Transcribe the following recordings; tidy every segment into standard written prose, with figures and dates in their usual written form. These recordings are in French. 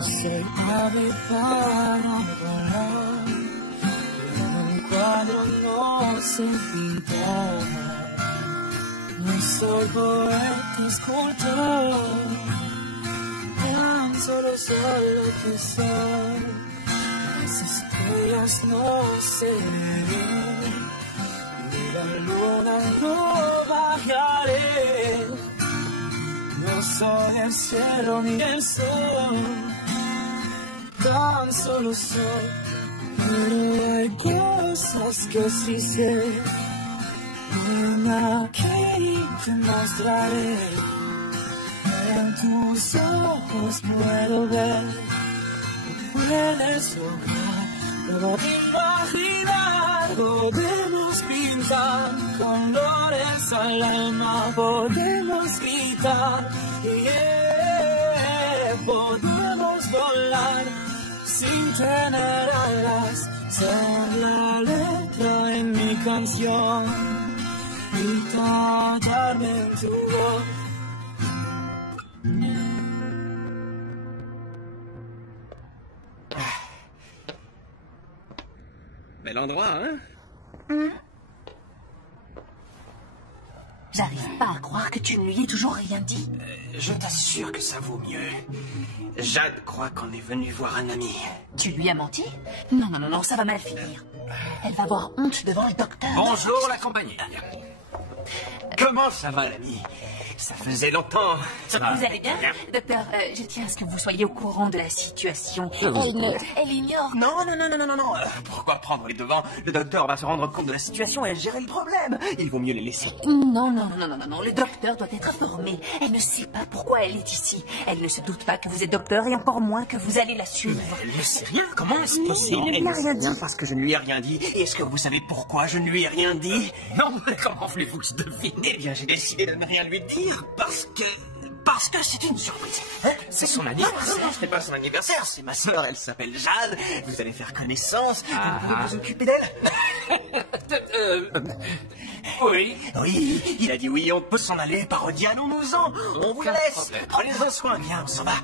se abre para volar en un cuadro no se pinta. No soy poeta escultor, tan solo soy lo que soy. Las estrellas no se ven y la luna no bajaré. No soy el cielo ni el sol, tan solo soy. Pero hay cosas que sí sé. Nena, que te mostraré. En tus ojos puedo ver. Puedes lograr, puedo imaginar. Podemos pintar colores al alma. Podemos gritar, podemos volar sin tener alas. Ser la letra en mi canción y tallarme en tu voz. Bel endroit, hein? J'arrive pas à croire que tu ne lui aies toujours rien dit. Je t'assure que ça vaut mieux. Jade croit qu'on est venu voir un ami. Tu lui as menti? Non, non, non, non, ça va mal finir. Elle va avoir honte devant le docteur. Bonjour la compagnie. Comment ça va l'ami? Ça faisait longtemps. Ça va. Vous allez bien? Docteur, je tiens à ce que vous soyez au courant de la situation. Elle ignore. Non, non, non, non, non, non. Pourquoi prendre les devants? Le docteur va se rendre compte de la situation et gérer le problème. Il vaut mieux les laisser. Non, non, non, non, non, non. Le docteur doit être informé. Elle ne sait pas pourquoi elle est ici. Elle ne se doute pas que vous êtes docteur et encore moins que vous allez la suivre. Elle ne sait rien. Comment est-ce possible? Elle n'a rien dit. Parce que je ne lui ai rien dit. Et est-ce que vous savez pourquoi je ne lui ai rien dit? Non, mais comment voulez-vous que je devine? Eh bien, j'ai décidé de ne rien lui dire parce que c'est une surprise. Hein? C'est son anniversaire. Non, ce n'est pas son anniversaire, c'est ma sœur, elle s'appelle Jade. Vous allez faire connaissance. Vous pouvez vous occuper d'elle? Oui. Oui, il a dit oui, on peut s'en aller. Parodie, allons-nous-en. On vous laisse. Prenez-en soin, viens, on s'en va.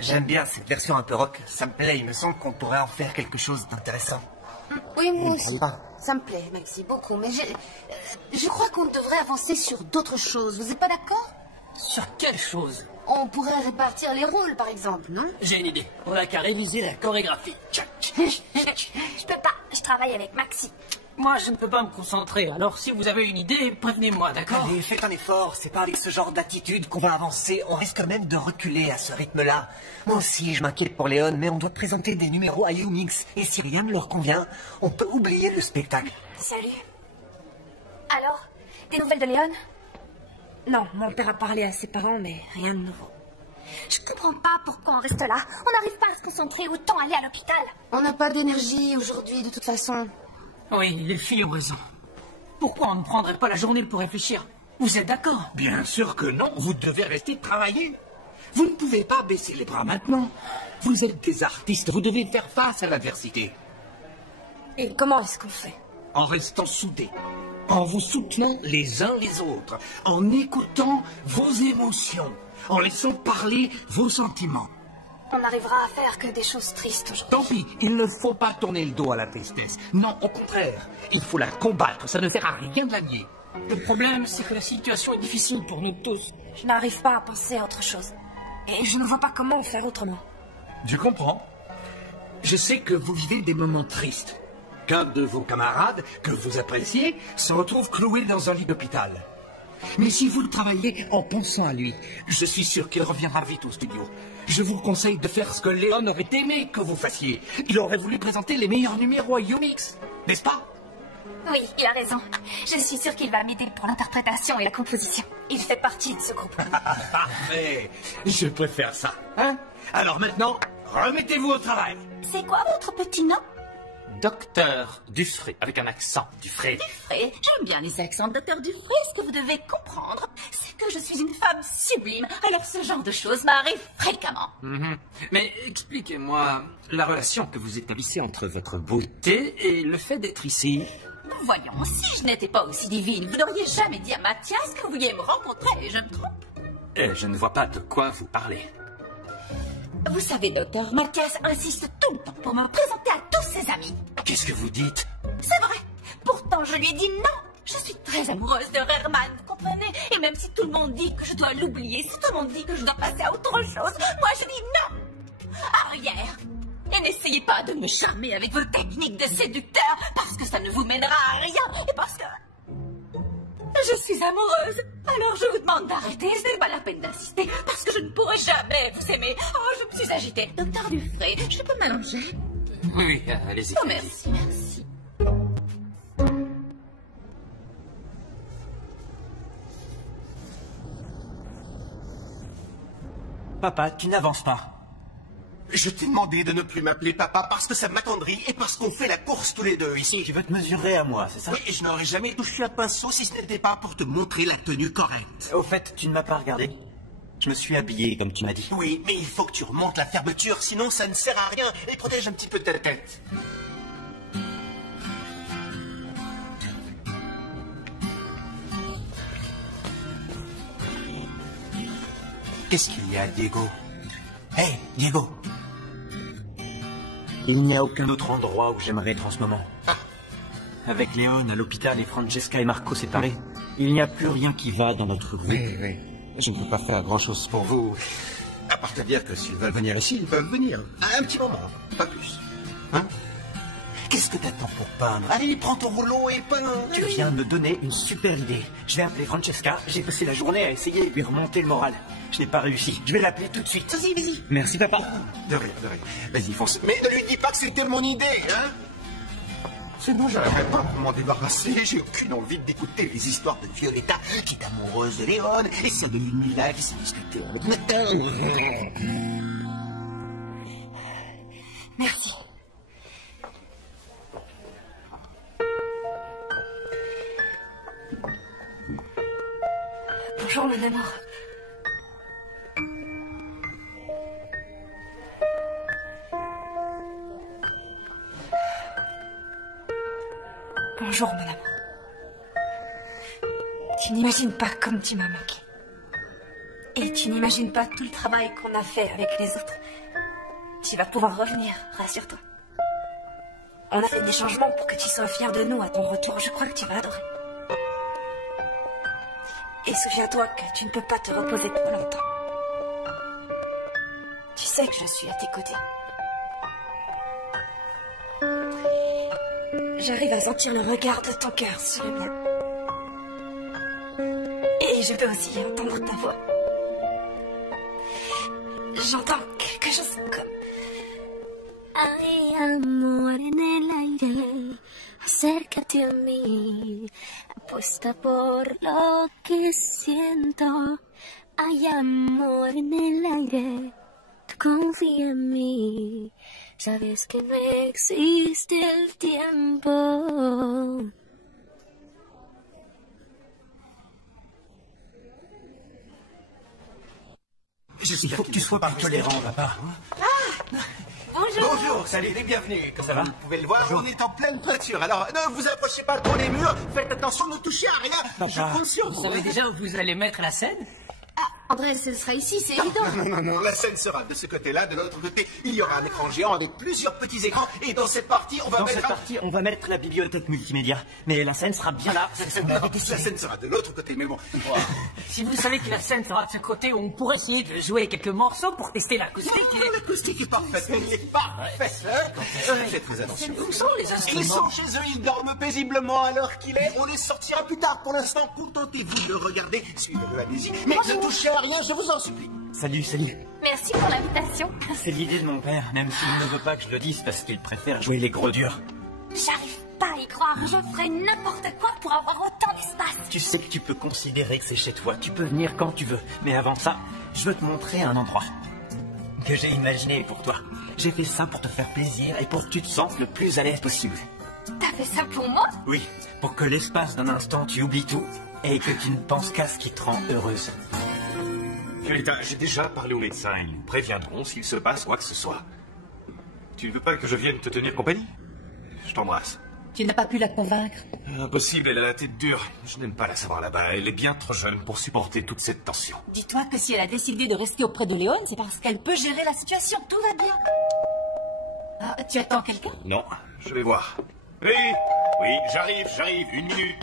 J'aime bien cette version un peu rock. Ça me plaît, il me semble qu'on pourrait en faire quelque chose d'intéressant. Oui, moi aussi. Ça me plaît, Maxi, beaucoup. Mais je crois qu'on devrait avancer sur d'autres choses. Vous n'êtes pas d'accord? Sur quelle chose? On pourrait répartir les rôles, par exemple, non? J'ai une idée. On n'a qu'à réviser la chorégraphie. Je peux pas. Je travaille avec Maxi. Moi, je ne peux pas me concentrer. Alors, si vous avez une idée, prévenez-moi, d'accord? Allez, faites un effort. C'est pas avec ce genre d'attitude qu'on va avancer. On risque même de reculer à ce rythme-là. Moi aussi, je m'inquiète pour Léon, mais on doit présenter des numéros à Unix. Et si rien ne leur convient, on peut oublier le spectacle. Salut. Alors, des nouvelles de Léon? Non, mon père a parlé à ses parents, mais rien de nouveau. Je comprends pas pourquoi on reste là. On n'arrive pas à se concentrer, autant aller à l'hôpital. On n'a pas d'énergie aujourd'hui, de toute façon. Oui, les filles ont raison. Pourquoi on ne prendrait pas la journée pour réfléchir? Vous êtes d'accord? Bien sûr que non, vous devez rester travailler. Vous ne pouvez pas baisser les bras maintenant. Vous êtes des artistes, vous devez faire face à l'adversité. Et comment est-ce qu'on fait? En restant soudés, en vous soutenant les uns les autres, en écoutant vos émotions, en laissant parler vos sentiments. On n'arrivera à faire que des choses tristes aujourd'hui. Tant pis, il ne faut pas tourner le dos à la tristesse. Non, au contraire, il faut la combattre, ça ne sert à rien de la nier. Le problème, c'est que la situation est difficile pour nous tous. Je n'arrive pas à penser à autre chose. Et je ne vois pas comment faire autrement. Je comprends. Je sais que vous vivez des moments tristes. Qu'un de vos camarades, que vous appréciez, se retrouve cloué dans un lit d'hôpital. Mais si vous le travaillez en pensant à lui, je suis sûr qu'il reviendra vite au studio. Je vous conseille de faire ce que Léon aurait aimé que vous fassiez. Il aurait voulu présenter les meilleurs numéros à Unix, n'est-ce pas? Oui, il a raison. Je suis sûre qu'il va m'aider pour l'interprétation et la composition. Il fait partie de ce groupe. Parfait. Je préfère ça. Hein? Alors maintenant, remettez-vous au travail. C'est quoi votre petit nom? Docteur Dufray, avec un accent. Dufray. Dufray. J'aime bien les accents, docteur Dufray. Ce que vous devez comprendre, c'est que je suis une femme sublime. Alors ce genre de choses m'arrive fréquemment. Mais expliquez-moi la relation que vous établissez entre votre beauté et le fait d'être ici. Voyons, si je n'étais pas aussi divine, vous n'auriez jamais dit à Mathias que vous vouliez me rencontrer, je me trompe? Je ne vois pas de quoi vous parlez. Vous savez, docteur, Mathias insiste tout le temps pour me présenter à tous ses amis. Qu'est-ce que vous dites? C'est vrai. Pourtant, je lui ai dit non. Je suis très amoureuse de Herman, vous comprenez? Et même si tout le monde dit que je dois l'oublier, si tout le monde dit que je dois passer à autre chose, moi je dis non. Arrière. Et n'essayez pas de me charmer avec vos techniques de séducteur, parce que ça ne vous mènera à rien, et parce que... je suis amoureuse. Alors je vous demande d'arrêter, ce n'est pas la peine d'insister, parce que je ne pourrai jamais vous aimer. Oh, je me suis agitée. Docteur Dufray, je peux m'allonger? Oui, allez-y. Oh, merci, merci. Papa, tu n'avances pas. Je t'ai demandé de ne plus m'appeler papa parce que ça m'attendrit et parce qu'on fait la course tous les deux ici. Tu veux te mesurer à moi, c'est ça? Oui, et je n'aurais jamais touché un pinceau si ce n'était pas pour te montrer la tenue correcte. Au fait, tu ne m'as pas regardé. Je me suis habillé comme tu m'as dit. Oui, mais il faut que tu remontes la fermeture, sinon ça ne sert à rien. Et protège un petit peu ta tête. Qu'est-ce qu'il y a, Diego? Hey, Diego! Il n'y a aucun autre endroit où j'aimerais être en ce moment. Avec Léon à l'hôpital et Francesca et Marco séparés, il n'y a plus rien qui va dans notre groupe. Oui. Je ne peux pas faire grand-chose pour vous. À part te dire que s'ils veulent venir ici, ils peuvent venir. Un petit moment, pas plus. Hein? Qu'est-ce que t'attends pour peindre? Allez, prends ton rouleau et peins. Tu viens de me donner une super idée. Je vais appeler Francesca. J'ai passé la journée à essayer de lui remonter le moral. Je n'ai pas réussi. Je vais l'appeler tout de suite. Vas-y. Merci, papa. De rien. Vas-y, fonce. Mais ne lui dis pas que c'était mon idée, hein? Sinon, je n'arriverai pas pour m'en débarrasser. J'ai aucune envie d'écouter les histoires de Violetta, qui est amoureuse de Léon, et celle de Ludmilla, qui s'est discutée avec Nathan. Merci. Bonjour, mon amour. Bonjour, mon amour. Tu n'imagines pas comme tu m'as manqué. Et tu n'imagines pas tout le travail qu'on a fait avec les autres. Tu vas pouvoir revenir, rassure-toi. On a fait des changements pour que tu sois fier de nous à ton retour. Je crois que tu vas adorer. Et souviens-toi que tu ne peux pas te reposer trop longtemps. Tu sais que je suis à tes côtés. J'arrive à sentir le regard de ton cœur sur le mien. Et je peux aussi entendre ta voix. J'entends quelque chose comme... Hay amor en el aire, acércate a mí, apuesta por lo que siento. Hay amor en el aire, tú confía en mí, sabes que no existe el tiempo. Il faut que tu sois plus tolérant, papa. Bonjour, salut et bienvenue. Comme ça va? Vous pouvez le voir, on est en pleine peinture. Alors, ne vous approchez pas trop des murs. Faites attention, ne touchez à rien. Je compte sur Vous vous. savez déjà où vous allez mettre la scène? André, ce sera ici, c'est évident. Non, la scène sera de ce côté-là. De l'autre côté, il y aura un écran géant avec plusieurs petits écrans. Et dans cette partie, on va mettre la bibliothèque multimédia. Mais la scène sera bien là. La scène sera de l'autre côté, mais bon. Si vous savez que la scène sera de ce côté où on pourrait essayer de jouer quelques morceaux pour tester l'acoustique. L'acoustique est parfaite. Elle est parfaite. Faites très attention. Où sont les instruments? Ils sont chez eux, ils dorment paisiblement à l'heure qu'il est. On les sortira plus tard. Pour l'instant, contentez-vous de le regarder. Suivez-le, allez-y. Mais ne touchez à rien, je vous en supplie. Salut. Merci pour l'invitation. C'est l'idée de mon père, même s'il ne veut pas que je le dise parce qu'il préfère jouer les gros durs. J'arrive pas à y croire. Je ferais n'importe quoi pour avoir autant d'espace. Tu sais que tu peux considérer que c'est chez toi. Tu peux venir quand tu veux. Mais avant ça, je veux te montrer un endroit que j'ai imaginé pour toi. J'ai fait ça pour te faire plaisir et pour que tu te sentes le plus à l'aise possible. T'as fait ça pour moi? Oui, pour que l'espace d'un instant tu oublies tout et que tu ne penses qu'à ce qui te rend heureuse. Violetta, j'ai déjà parlé au médecin. Ils nous préviendront s'il se passe quoi que ce soit. Tu ne veux pas que je vienne te tenir compagnie? Je t'embrasse. Tu n'as pas pu la convaincre? Impossible, elle a la tête dure. Je n'aime pas la savoir là-bas. Elle est bien trop jeune pour supporter toute cette tension. Dis-toi que si elle a décidé de rester auprès de Léon, c'est parce qu'elle peut gérer la situation. Tout va bien. Ah, tu attends quelqu'un? Non, je vais voir. Oui, oui, j'arrive, 1 minute.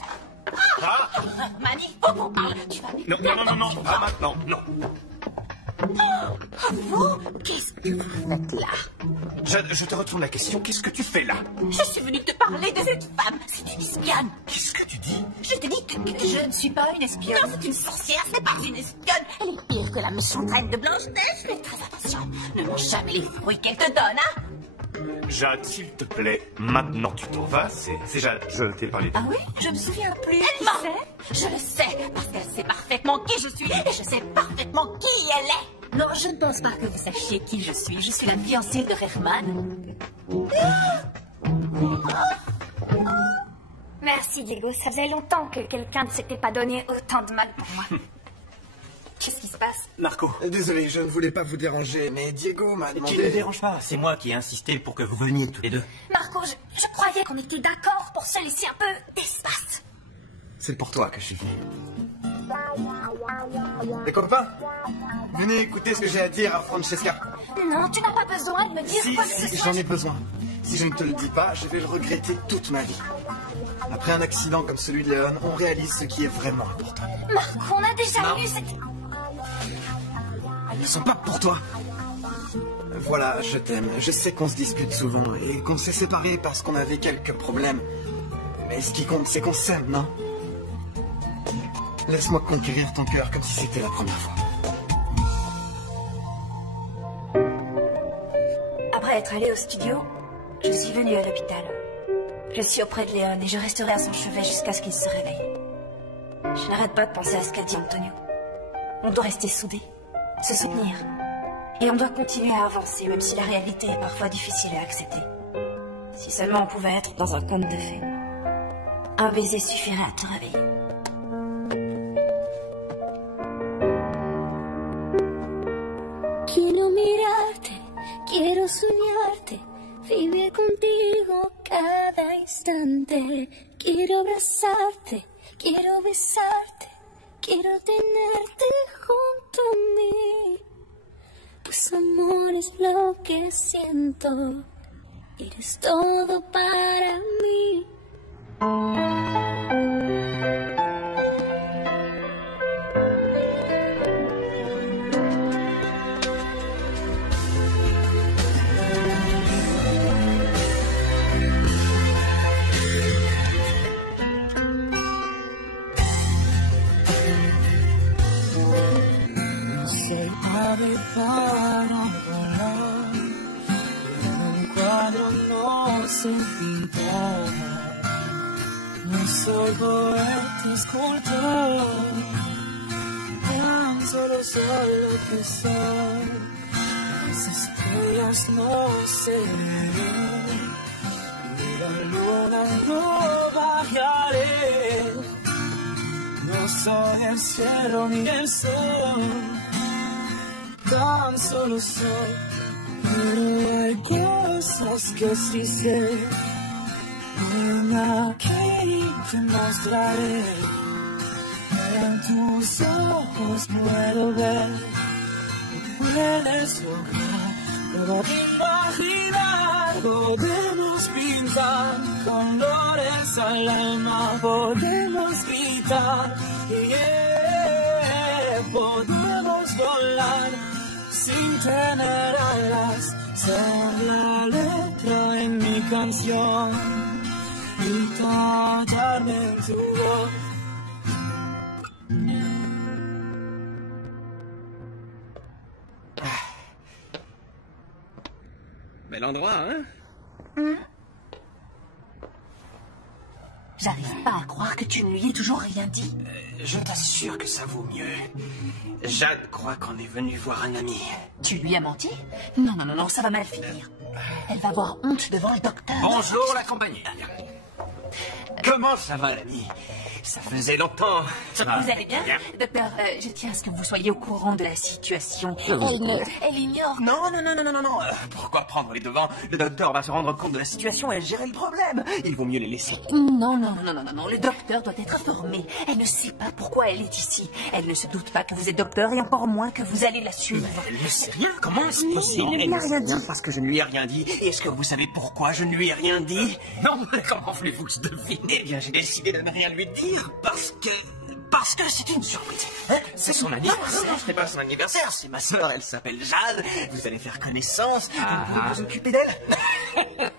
Ah Mani, faut qu'on parle. Tu vas Non, pas maintenant, non. Vous, qu'est-ce que vous faites là? Je te retourne la question. Qu'est-ce que tu fais là? Je suis venue te parler de cette femme. C'est une espionne. Qu'est-ce que tu dis? Je te dis que je ne suis pas une espionne. Non, c'est une sorcière, c'est pas une espionne. Elle est pire que la méchante reine de Blanche-Neige. Fais très attention. Ne mange jamais les fruits qu'elle te donne, hein? Jade, s'il te plaît, maintenant tu t'en vas. C'est Jade, je t'ai parlé. Ah oui? Je me souviens plus. Tellement. Je le sais, parce qu'elle sait parfaitement qui je suis et je sais parfaitement qui elle est. Non, je ne pense pas que vous sachiez qui je suis. Je suis la fiancée de Herman. Merci, Diego. Ça faisait longtemps que quelqu'un ne s'était pas donné autant de mal pour moi. Qu'est-ce qui se passe? Marco. Désolé, je ne voulais pas vous déranger, mais Diego m'a demandé... Tu ne déranges pas, c'est moi qui ai insisté pour que vous veniez tous les deux. Marco, je croyais qu'on était d'accord pour se laisser un peu d'espace. C'est pour toi que je suis venu. Les copains, venez écouter ce que j'ai à dire à Francesca. Non, tu n'as pas besoin de me dire quoi que ce soit. J'en ai besoin. Si je ne te le dis pas, je vais le regretter toute ma vie. Après un accident comme celui de Léon, on réalise ce qui est vraiment important. Marco, on a déjà eu cette... Ils sont pas pour toi. Voilà, je t'aime. Je sais qu'on se dispute souvent et qu'on s'est séparés parce qu'on avait quelques problèmes. Mais ce qui compte, c'est qu'on s'aime, non? Laisse-moi conquérir ton cœur comme si c'était la première fois. Après être allée au studio, je suis venue à l'hôpital. Je suis auprès de Léon et je resterai à son chevet jusqu'à ce qu'il se réveille. Je n'arrête pas de penser à ce qu'a dit Antonio. On doit rester soudés, se soutenir. Et on doit continuer à avancer, même si la réalité est parfois difficile à accepter. Si seulement on pouvait être dans un conte de fées. Un baiser suffirait à te réveiller. Quiero mirarte, quiero soñarte, vivir contigo cada instante. Quiero abrazarte, quiero besarte, quiero tenerte junto a mí. Pues amor es lo que siento, eres todo para mí. Ave para volar, en un cuadro no se pintaba, no soy poeta escultor, tan solo soy lo que soy, las estrellas no se ven, y la luna no bajaré, no soy el cielo ni el sol. Tan solo soy, pero hay cosas que sí sé. Ven aquí, te mostraré. En tus ojos puedo ver. Puedes lograr, luego imaginar. Podemos pintar colores al alma. Podemos gritar, podemos volar. Sin tener alas, ser la letra en mi canción y callarme en tu voz. Bel endroit, hein? J'arrive pas à croire que tu ne lui aies toujours rien dit. Je t'assure que ça vaut mieux. Jade croit qu'on est venu voir un ami. Tu lui as menti? Non, non, non, non, ça va mal finir. Elle va avoir honte devant le docteur. Bonjour la compagnie. Comment ça va, l'ami? Ça faisait longtemps. Ça va. Vous allez bien? Docteur, je tiens à ce que vous soyez au courant de la situation. Elle ignore. Non. Pourquoi prendre les devants? Le docteur va se rendre compte de la situation et gérer le problème. Il vaut mieux les laisser. Non. Le docteur doit être informé. Elle ne sait pas pourquoi elle est ici. Elle ne se doute pas que vous êtes docteur et encore moins que vous allez la suivre. Elle ne sait rien. Comment c'est possible? Elle ne lui a rien dit. Parce que je ne lui ai rien dit. Et est-ce que vous savez pourquoi je ne lui ai rien dit? Non, mais comment voulez-vous que je devine? Eh bien, j'ai décidé de ne rien lui dire parce que c'est une surprise. Hein? C'est son anniversaire. Non, ce n'est pas son anniversaire, c'est ma sœur, elle s'appelle Jade. Vous allez faire connaissance. Vous vous occupez d'elle?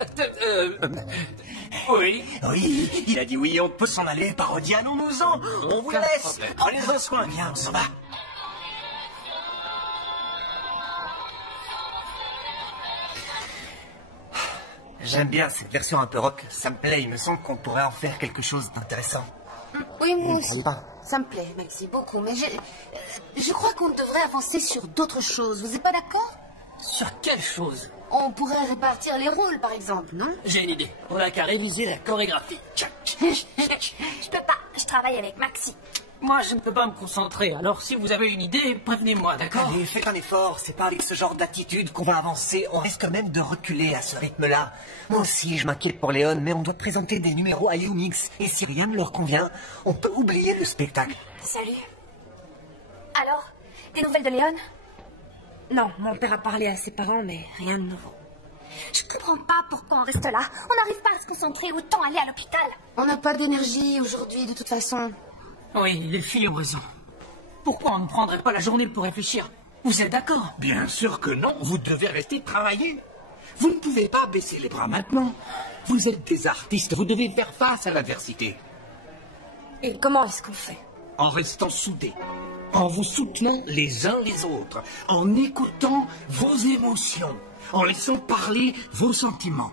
Oui. Oui, il a dit oui, on peut s'en aller. Parodie, allons-nous-en. On vous laisse. Prenez-en soin. Bien, on s'en va. J'aime bien cette version un peu rock. Ça me plaît, il me semble qu'on pourrait en faire quelque chose d'intéressant. Oui, moi aussi. Ça me plaît, merci beaucoup. Mais je crois qu'on devrait avancer sur d'autres choses. Vous n'êtes pas d'accord? Sur quelle chose? On pourrait répartir les rôles, par exemple, non? J'ai une idée. On n'a qu'à réviser la chorégraphie. Je peux pas, je travaille avec Maxi. Moi, je ne peux pas me concentrer. Alors, si vous avez une idée, prévenez-moi, d'accord? Allez, faites un effort. C'est pas avec ce genre d'attitude qu'on va avancer. On risque même de reculer à ce rythme-là. Moi aussi, je m'inquiète pour Léon, mais on doit présenter des numéros à Unix. Et si rien ne leur convient, on peut oublier le spectacle. Salut. Alors, des nouvelles de Léon? Non, mon père a parlé à ses parents, mais rien de nouveau. Je comprends pas pourquoi on reste là. On n'arrive pas à se concentrer, autant aller à l'hôpital. On n'a pas d'énergie aujourd'hui, de toute façon. Oui, les filles ont raison. Pourquoi on ne prendrait pas la journée pour réfléchir? Vous êtes d'accord? Bien sûr que non, vous devez rester travailler. Vous ne pouvez pas baisser les bras maintenant. Vous êtes des artistes, vous devez faire face à l'adversité. Et comment est-ce qu'on fait? En restant soudés, en vous soutenant les uns les autres, en écoutant vos émotions, en laissant parler vos sentiments.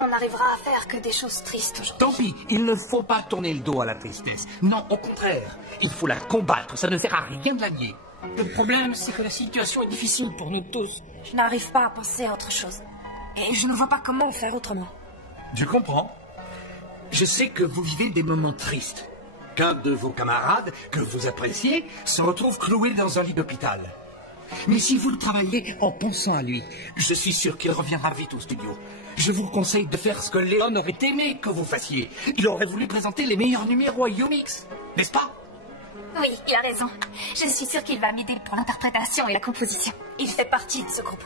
On n'arrivera à faire que des choses tristes aujourd'hui. Tant pis, il ne faut pas tourner le dos à la tristesse. Non, au contraire, il faut la combattre, ça ne sert à rien de la nier. Le problème, c'est que la situation est difficile pour nous tous. Je n'arrive pas à penser à autre chose. Et je ne vois pas comment faire autrement. Je comprends. Je sais que vous vivez des moments tristes. Qu'un de vos camarades, que vous appréciez, se retrouve cloué dans un lit d'hôpital. Mais si vous le travaillez en pensant à lui, je suis sûr qu'il reviendra vite au studio. Je vous conseille de faire ce que Léon aurait aimé que vous fassiez. Il aurait voulu présenter les meilleurs numéros à Unix, n'est-ce pas? Oui, il a raison. Je suis sûre qu'il va m'aider pour l'interprétation et la composition. Il fait partie de ce groupe.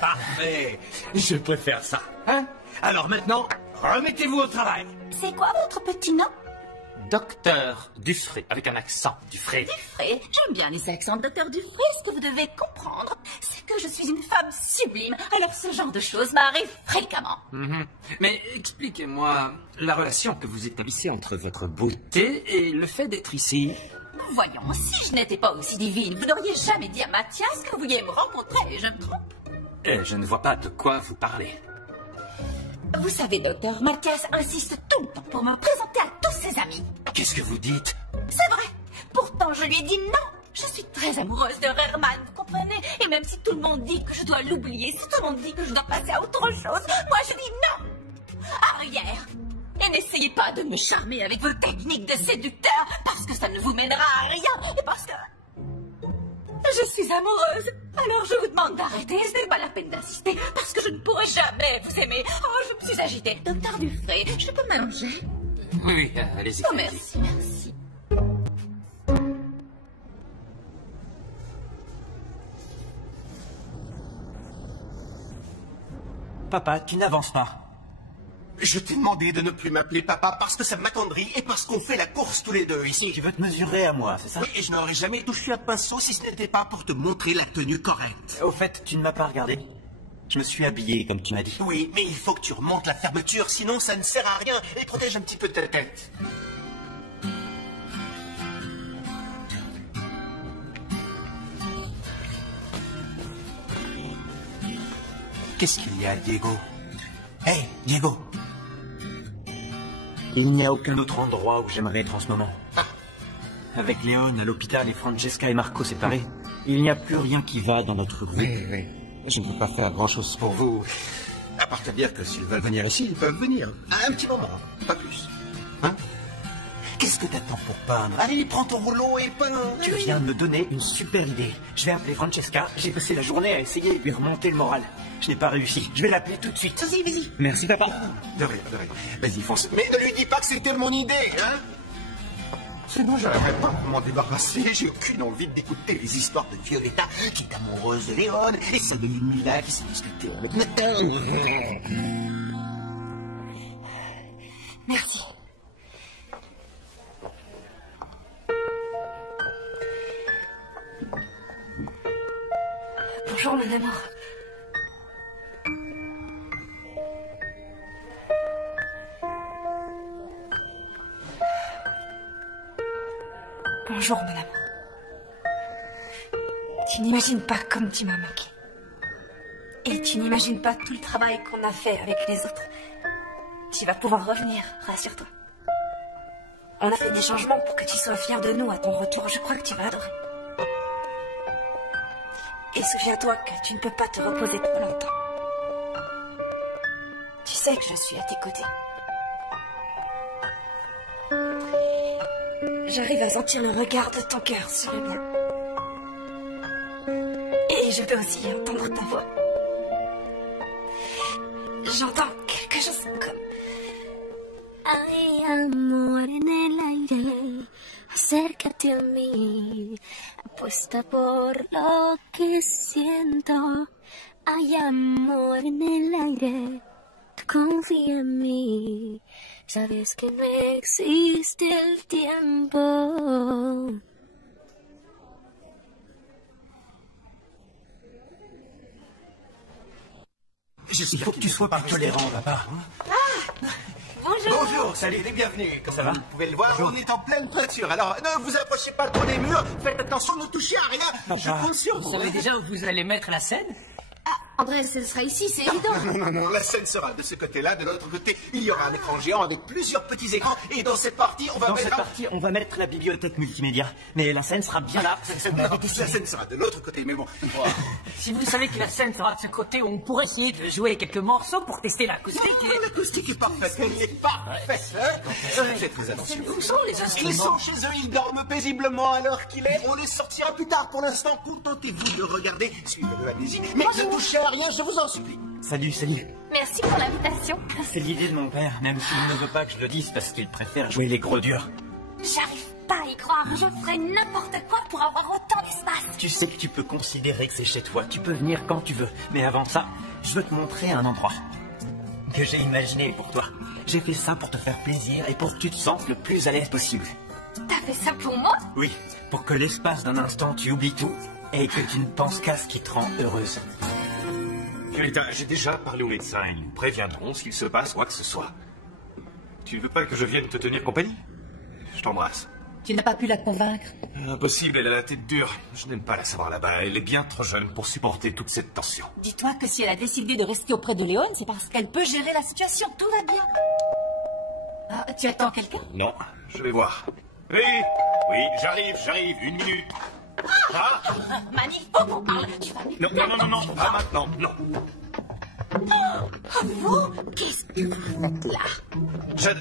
Parfait. Je préfère ça. Hein? Alors maintenant, remettez-vous au travail. C'est quoi votre petit nom? Docteur Dufray, avec un accent, Dufray. Dufray, j'aime bien les accents, docteur Dufray. Ce que vous devez comprendre, c'est que je suis une femme sublime. Alors ce genre de choses m'arrive fréquemment. Mais expliquez-moi la relation que vous établissez entre votre beauté et le fait d'être ici. Voyons, si je n'étais pas aussi divine, vous n'auriez jamais dit à Mathias que vous vouliez me rencontrer, je me trompe? Je ne vois pas de quoi vous parlez. Vous savez, docteur, Mathias insiste tout le temps pour me présenter à tous ses amis. Qu'est-ce que vous dites? C'est vrai. Pourtant, je lui ai dit non. Je suis très amoureuse de Herman, vous comprenez? Et même si tout le monde dit que je dois l'oublier, si tout le monde dit que je dois passer à autre chose, moi je dis non. Arrière. Et n'essayez pas de me charmer avec vos techniques de séducteur, parce que ça ne vous mènera à rien. Et parce que... je suis amoureuse. Alors je vous demande d'arrêter. Ce n'est pas la peine d'insister, parce que je ne pourrai jamais vous aimer. Oh, je me suis agitée. Docteur Dufray, je peux m'allonger? Oui, allez-y. Oh, merci, merci. Papa, tu n'avances pas. Je t'ai demandé de ne plus m'appeler papa parce que ça m'attendrit et parce qu'on fait la course tous les deux ici. Tu veux te mesurer à moi, c'est ça? Oui, et je n'aurais jamais touché un pinceau si ce n'était pas pour te montrer la tenue correcte. Au fait, tu ne m'as pas regardé. Je me suis habillé, comme tu m'as dit. Oui, mais il faut que tu remontes la fermeture, sinon ça ne sert à rien. Et protège un petit peu ta tête. Qu'est-ce qu'il y a, Diego? Hey, Diego! Il n'y a aucun autre endroit où j'aimerais être en ce moment. Avec Léon à l'hôpital et Francesca et Marco séparés, il n'y a plus rien qui va dans notre groupe. Oui. Je ne peux pas faire grand-chose pour vous. À part te dire que s'ils veulent venir ici, ils peuvent venir. Un petit moment, pas plus. Hein? Qu'est-ce que t'attends pour peindre? Allez, prends ton rouleau et peins. Tu viens de me donner une super idée. Je vais appeler Francesca. J'ai passé la journée à essayer de lui remonter le moral. Je n'ai pas réussi. Je vais l'appeler tout de suite. Vas-y, vas-y. Merci, papa. De rien, de rien. Vas-y, fonce. Mais ne lui dis pas que c'était mon idée, hein? Sinon, j'arriverai pas à m'en débarrasser. J'ai aucune envie d'écouter les histoires de Violetta qui est amoureuse de Léon et celle de Ludmilla qui s'est discutée avec Nathan. Merci. Bonjour, mon amour. Bonjour, mon amour. Tu n'imagines pas comme tu m'as manqué. Et tu n'imagines pas tout le travail qu'on a fait avec les autres. Tu vas pouvoir revenir, rassure-toi. On a fait des changements pour que tu sois fier de nous à ton retour. Je crois que tu vas adorer. Et souviens-toi que tu ne peux pas te reposer trop longtemps. Tu sais que je suis à tes côtés. J'arrive à sentir le regard de ton cœur sur le mien. Et je peux aussi entendre ta voix. J'entends quelque chose comme... Hay amor en el aire, acércate a mí, apuesta por lo que siento. Hay amor en el aire, confía en mí, sabes que no existe el tiempo. Il faut que tu sois plus tolérant, papa. Bonjour. Bonjour, salut et bienvenue. Ça va? Vous pouvez le voir, on est en pleine peinture. Alors, ne vous approchez pas trop des murs. Faites attention, ne touchez à rien. Je compte sur Vous vous. savez déjà où vous allez mettre la scène? André, ce sera ici, c'est évident. Non, la scène sera de ce côté-là. De l'autre côté, il y aura un écran géant avec plusieurs petits écrans. Et dans cette partie, on va mettre la bibliothèque multimédia. Mais la scène sera bien là. La scène sera de l'autre côté, mais bon. Si vous savez que la scène sera de ce côté, on pourrait essayer de jouer quelques morceaux pour tester l'acoustique. L'acoustique est parfaite. Elle est parfaite. Faites très attention. Où sont les instruments? Ils sont chez eux, ils dorment paisiblement à l'heure qu'il est. On les sortira plus tard. Pour l'instant, contentez-vous de regarder. Suivez-le, allez-y. Mais ne touchez à rien, je vous en supplie. Salut. Merci pour l'invitation. C'est l'idée de mon père, même s'il ne veut pas que je le dise parce qu'il préfère jouer les gros durs. J'arrive pas à y croire. Je ferais n'importe quoi pour avoir autant d'espace. Tu sais que tu peux considérer que c'est chez toi. Tu peux venir quand tu veux. Mais avant ça, je veux te montrer un endroit que j'ai imaginé pour toi. J'ai fait ça pour te faire plaisir et pour que tu te sentes le plus à l'aise possible. T'as fait ça pour moi? Oui, pour que l'espace d'un instant tu oublies tout et que tu ne penses qu'à ce qui te rend heureuse. Violetta, j'ai déjà parlé au médecin. Ils nous préviendront s'il se passe quoi que ce soit. Tu ne veux pas que je vienne te tenir compagnie? Je t'embrasse. Tu n'as pas pu la convaincre? Impossible, elle a la tête dure. Je n'aime pas la savoir là-bas. Elle est bien trop jeune pour supporter toute cette tension. Dis-toi que si elle a décidé de rester auprès de Léon, c'est parce qu'elle peut gérer la situation. Tout va bien. Ah, tu attends quelqu'un? Non, je vais voir. Oui, j'arrive. 1 minute. Ah, Mani, faut qu'on parle. Tu vas non, pas maintenant, non. Vous, qu'est-ce que vous faites là?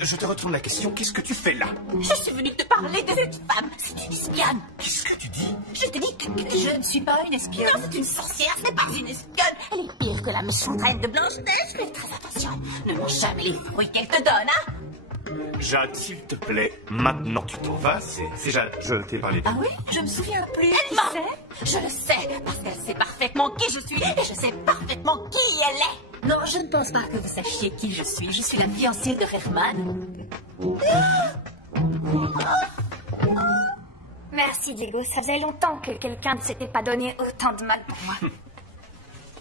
Je te retourne la question. Qu'est-ce que tu fais là? Je suis venue te parler de cette femme. C'est une espionne. Qu'est-ce que tu dis? Je te dis que je ne suis pas une espionne. Non, c'est une sorcière, ce n'est pas une espionne. Elle est pire que la méchante reine de Blanche-Neige. Fais très attention. Ne mange jamais les fruits qu'elle te donne, hein? Jade, s'il te plaît, maintenant tu t'en vas. C'est Jade, je t'ai parlé. Ah oui? Je me souviens plus. Elle ment. Je le sais, parce qu'elle sait parfaitement qui je suis et je sais parfaitement qui elle est. Non, je ne pense pas que vous sachiez qui je suis. Je suis la fiancée de Herman. Merci Diego, ça faisait longtemps que quelqu'un ne s'était pas donné autant de mal pour moi.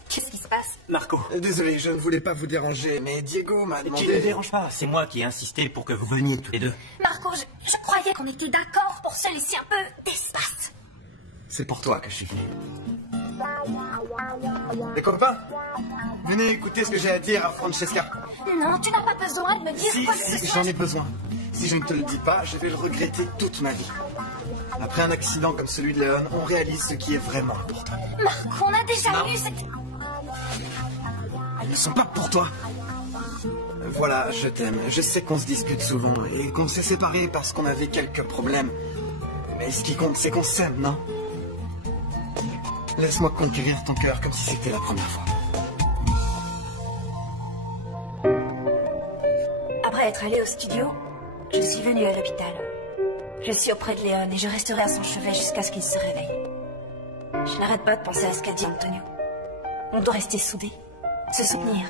Qu'est-ce qui se passe? Marco. Désolé, je ne voulais pas vous déranger, mais Diego m'a demandé... Tu ne me déranges pas, c'est moi qui ai insisté pour que vous veniez tous les deux. Marco, je croyais qu'on était d'accord pour se laisser un peu d'espace. C'est pour toi que je suis venu. Les copains, venez écouter ce que j'ai à dire à Francesca. Non, tu n'as pas besoin de me dire quoi que ce Si, soit. j'en ai besoin. Si je ne te le dis pas, je vais le regretter toute ma vie. Après un accident comme celui de Léon, on réalise ce qui est vraiment important. Marco, on a déjà eu cette... Elles ne sont pas pour toi. Voilà, je t'aime. Je sais qu'on se dispute souvent et qu'on s'est séparés parce qu'on avait quelques problèmes. Mais ce qui compte, c'est qu'on s'aime, non? Laisse-moi conquérir ton cœur comme si c'était la première fois. Après être allée au studio, je suis venue à l'hôpital. Je suis auprès de Léon et je resterai à son chevet jusqu'à ce qu'il se réveille. Je n'arrête pas de penser à ce qu'a dit Antonio. On doit rester soudés, se soutenir.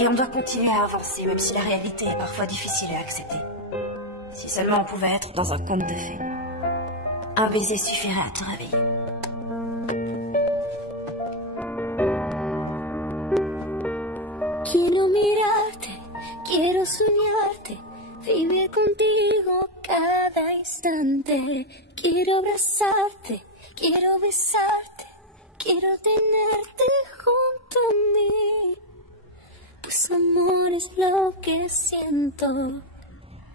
Et on doit continuer à avancer, même si la réalité est parfois difficile à accepter. Si seulement on pouvait être dans un conte de fées. Un baiser suffirait à te réveiller. Quiero mirarte, quiero soñarte, vivir contigo cada instante. Quiero abrazarte, quiero besarte, quiero tenerte junto a mí. Pues amor es lo que siento,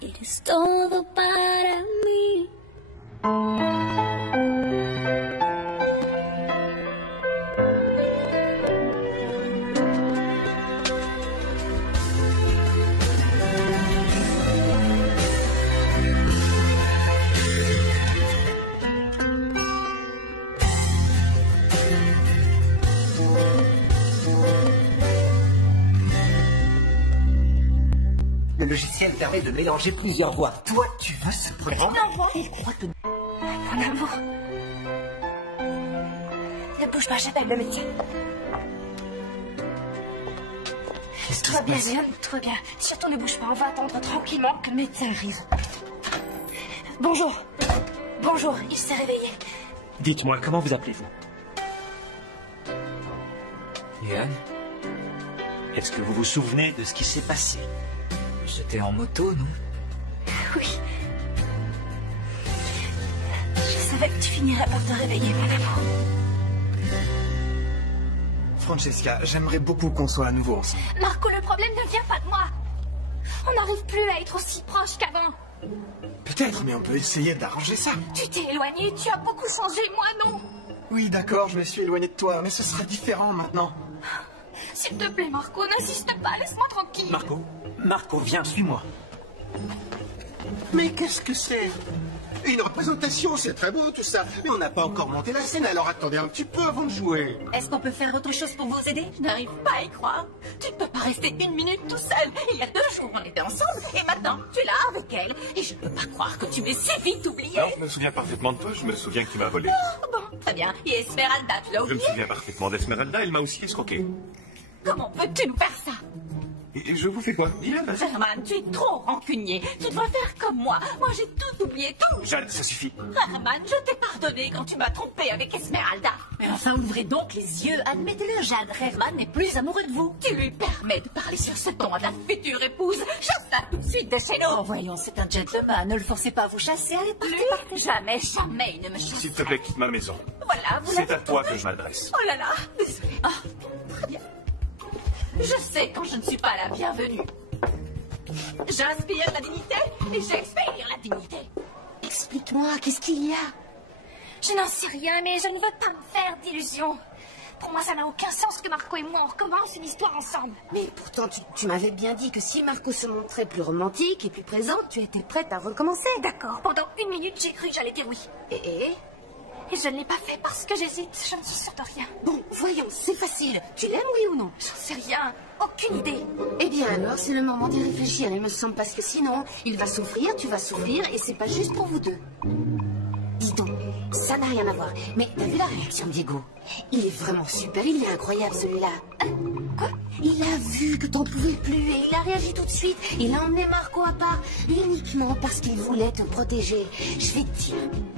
eres todo para mí. Le logiciel permet de mélanger plusieurs voix. Toi, tu veux ce programme? Non, Il croit que... Mon amour. Ne bouge pas, j'appelle le médecin. Tout va bien, Léon, tout va bien. Surtout ne bouge pas, on va attendre tranquillement que le médecin arrive. Bonjour. Bonjour, il s'est réveillé. Dites-moi, comment vous appelez-vous? Yann, Est-ce que vous vous souvenez de ce qui s'est passé? j'étais en moto, non? Oui. Je savais que tu finirais par te réveiller, mon amour. Francesca, j'aimerais beaucoup qu'on soit à nouveau ensemble. Marco, le problème ne vient pas de moi. On n'arrive plus à être aussi proches qu'avant. Peut-être, mais on peut essayer d'arranger ça. Tu t'es éloigné, tu as beaucoup changé, moi non. Oui, d'accord, je me suis éloigné de toi, mais ce sera différent maintenant. S'il te plaît, Marco, n'insiste pas, laisse-moi tranquille. Marco, viens, suis-moi. Mais qu'est-ce que c'est? Une représentation, c'est très beau tout ça. Mais on n'a pas encore monté la scène, alors attendez un petit peu avant de jouer. Est-ce qu'on peut faire autre chose pour vous aider? Je n'arrive pas à y croire. Tu ne peux pas rester une minute tout seul. Il y a 2 jours, on était ensemble, et maintenant, tu es là avec elle. Et je ne peux pas croire que tu m'aies si vite oublié. Non, je me souviens parfaitement de toi, je me souviens que tu m'as volé. Oh, bon, très bien. Et Esmeralda, tu l'as Je me oublié? souviens parfaitement d'Esmeralda, elle m'a aussi escroqué. Comment peux-tu nous faire ça? Et je vous fais quoi? Dis-le, vas-y. Herman, tu es trop rancunier. Tu devrais faire comme moi. Moi, j'ai tout oublié, tout. Jeanne, ça suffit. Herman, je t'ai pardonné quand tu m'as trompé avec Esmeralda. Mais enfin, ouvrez donc les yeux. Admettez-le, Jeanne. Herman n'est plus amoureux de vous. Tu lui permets de parler sur ce ton à ta future épouse. Chasse-la tout de suite de chez nous. Oh, voyons, c'est un gentleman. Ne le forcez pas à vous chasser. Allez, partez, Lui, partez. jamais, jamais il ne me chasse. S'il te plaît, quitte ma maison. Voilà, vous C'est l'avez à toi trouvé. que je m'adresse. Oh là là, désolée. Ah, très bien. Je sais quand je ne suis pas la bienvenue. J'inspire la dignité et j'expire la dignité. Explique-moi, qu'est-ce qu'il y a? Je n'en sais rien, mais je ne veux pas me faire d'illusions. Pour moi, ça n'a aucun sens que Marco et moi, on recommence une histoire ensemble. Mais pourtant, tu m'avais bien dit que si Marco se montrait plus romantique et plus présent, tu étais prête à recommencer. D'accord, pendant 1 minute, j'ai cru que j'allais dire oui. Et Et je ne l'ai pas fait parce que j'hésite, je ne suis sûre de rien. Bon, voyons, c'est facile. Tu l'aimes, oui ou non? J'en sais rien, aucune idée. Eh bien alors, c'est le moment d'y réfléchir, il me semble, parce que sinon, il va souffrir, tu vas souffrir, et c'est pas juste pour vous deux. Dis donc, ça n'a rien à voir. Mais t'as vu la réaction de Diego? Il est vraiment super, il est incroyable celui-là. Quoi? Il a vu que t'en pouvais plus et il a réagi tout de suite. Il a emmené Marco à part uniquement parce qu'il voulait te protéger. Je vais te dire,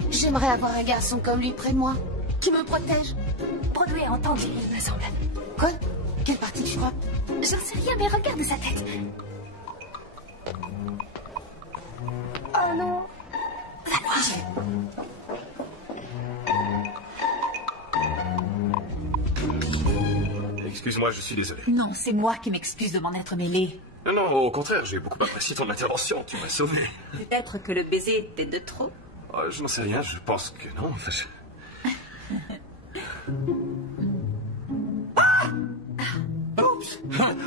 j'aimerais avoir un garçon comme lui près de moi, qui me protège. Broadway a entendu, il me semble. Quoi? Quelle partie tu crois? J'en sais rien, mais regarde sa tête. Oh non. Va voir. Excuse-moi, je suis désolé. Non, c'est moi qui m'excuse de m'en être mêlée. Non, non, au contraire, j'ai beaucoup apprécié ton intervention, tu m'as sauvé. Peut-être que le baiser était de trop. Je n'en sais rien, je pense que non. Enfin, Oups!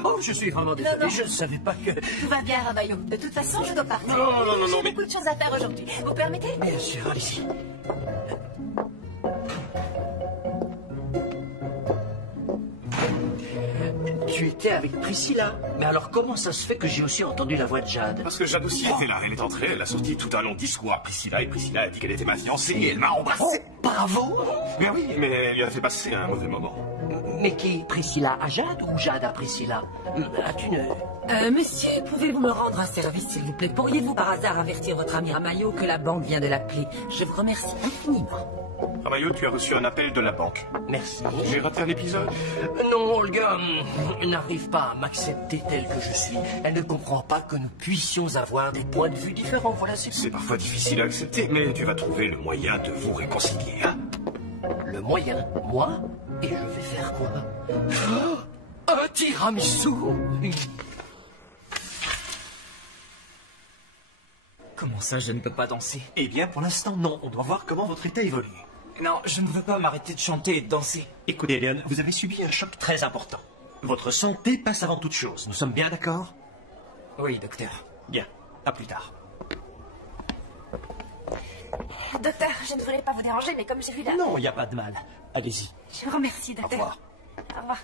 Oh, je suis vraiment désolé, Non. je ne savais pas que... Tout va bien, Ramayo. De toute façon, je dois partir. Non, J'ai mais... beaucoup de choses à faire aujourd'hui. Vous permettez? Bien sûr, allez-y. Tu étais avec Priscilla. Mais alors comment ça se fait que j'ai aussi entendu la voix de Jade? Parce que Jade aussi était là. Elle est entrée, elle a sorti tout un long discours à Priscilla, et Priscilla a dit qu'elle était ma fiancée, et elle m'a embrassé. Bravo! Mais oui, mais elle lui a fait passer un mauvais moment. Mais qui? Priscilla à Jade ou Jade à Priscilla? As-tu une... Monsieur, pouvez-vous me rendre un service, s'il vous plaît? Pourriez-vous par hasard avertir votre ami Ramayo que la banque vient de l'appeler? Je vous remercie infiniment. Ramayo, tu as reçu un appel de la banque. Merci. J'ai raté un épisode? Non, Olga n'arrive pas à m'accepter tel que je suis. Elle ne comprend pas que nous puissions avoir des points de vue différents. Voilà, c'est parfois difficile à accepter, mais tu vas trouver le moyen de vous réconcilier, hein? Le moyen? Moi? Et je vais faire quoi? Oh, un tiramisu! Comment ça, je ne peux pas danser? Eh bien, pour l'instant, non. On doit voir comment votre état évolue. Non, je ne veux pas m'arrêter de chanter et de danser. Écoutez, Léon, vous avez subi un choc très important. Votre santé passe avant toute chose. Nous sommes bien d'accord? Oui, docteur. Bien. À plus tard. Docteur, je ne voulais pas vous déranger, mais comme j'ai vu la... Non, il n'y a pas de mal. Allez-y. Je vous remercie, docteur. Au revoir. Au revoir.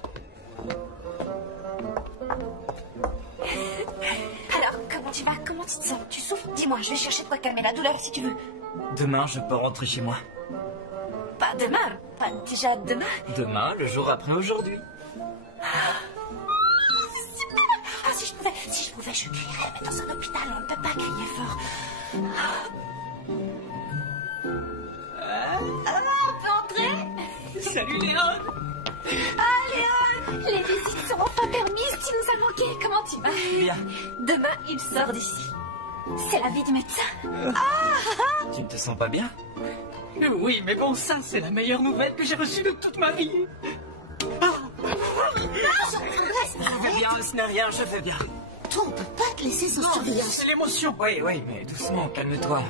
Alors, comment tu vas? Comment tu te sens? Tu souffres? Dis-moi, je vais chercher de quoi calmer la douleur si tu veux. Demain, je peux rentrer chez moi. Pas demain, pas déjà demain. Demain, le jour après aujourd'hui. Ah, si je pouvais, je crierais, mais dans un hôpital, on ne peut pas crier fort. On peut entrer? Salut, Léon! Ah, Léon! Les visites sont enfin permises, tu nous as manqué. Comment tu vas? Bien. Demain, il sort d'ici. C'est l'avis du médecin. Tu ne te sens pas bien? Oui, mais bon, ça, c'est la meilleure nouvelle que j'ai reçue de toute ma vie. Je vais bien, ce n'est rien, je vais bien. Toi, on peut pas te laisser sans surveillance. C'est l'émotion. Oui, mais doucement, calme-toi.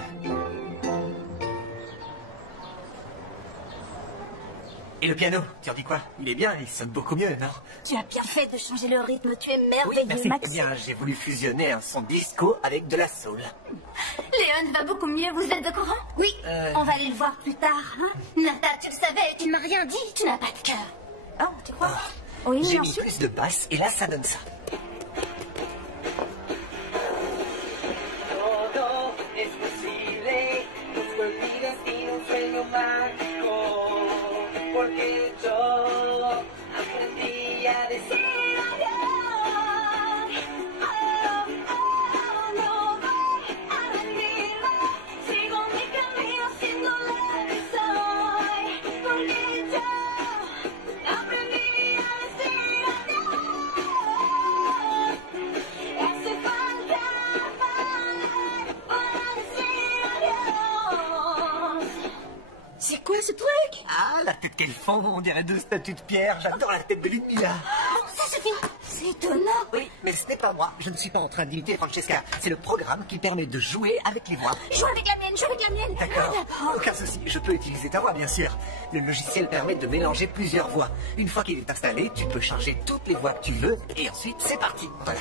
Et le piano, tu en dis quoi? Il est bien, il sonne beaucoup mieux, non? Tu as bien fait de changer le rythme, tu es Oui, merveilleux, merci. Max. Eh bien, j'ai voulu fusionner un son disco avec de la soul. Léon va beaucoup mieux, vous êtes au courant? Oui, on va aller le voir plus tard. Hein? Nata, tu le savais, tu ne m'as rien dit. Tu n'as pas de cœur. Oh, tu crois? Oui, J'ai bien mis sûr. plus de basse et là, ça donne ça. Todo es posible, busco el destino, un sueño mágico, porque yo aprendí a decir adiós. No voy a rendirme, sigo mi camino siendo la que soy, porque yo aprendí a decir adiós. Hace falta para decir adiós. C'est quoi ce truc? Ah, la tête qu'elles font, on dirait deux statues de pierre. J'adore la tête de Ludmilla. Bon, ça suffit. C'est étonnant. Oui, mais ce n'est pas moi. Je ne suis pas en train d'imiter Francesca. C'est le programme qui permet de jouer avec les voix. Joue avec la mienne, joue avec la mienne. D'accord. Aucun souci. Je peux utiliser ta voix, bien sûr. Le logiciel permet de mélanger plusieurs voix. Une fois qu'il est installé, tu peux charger toutes les voix que tu veux. Et ensuite, c'est parti. Voilà.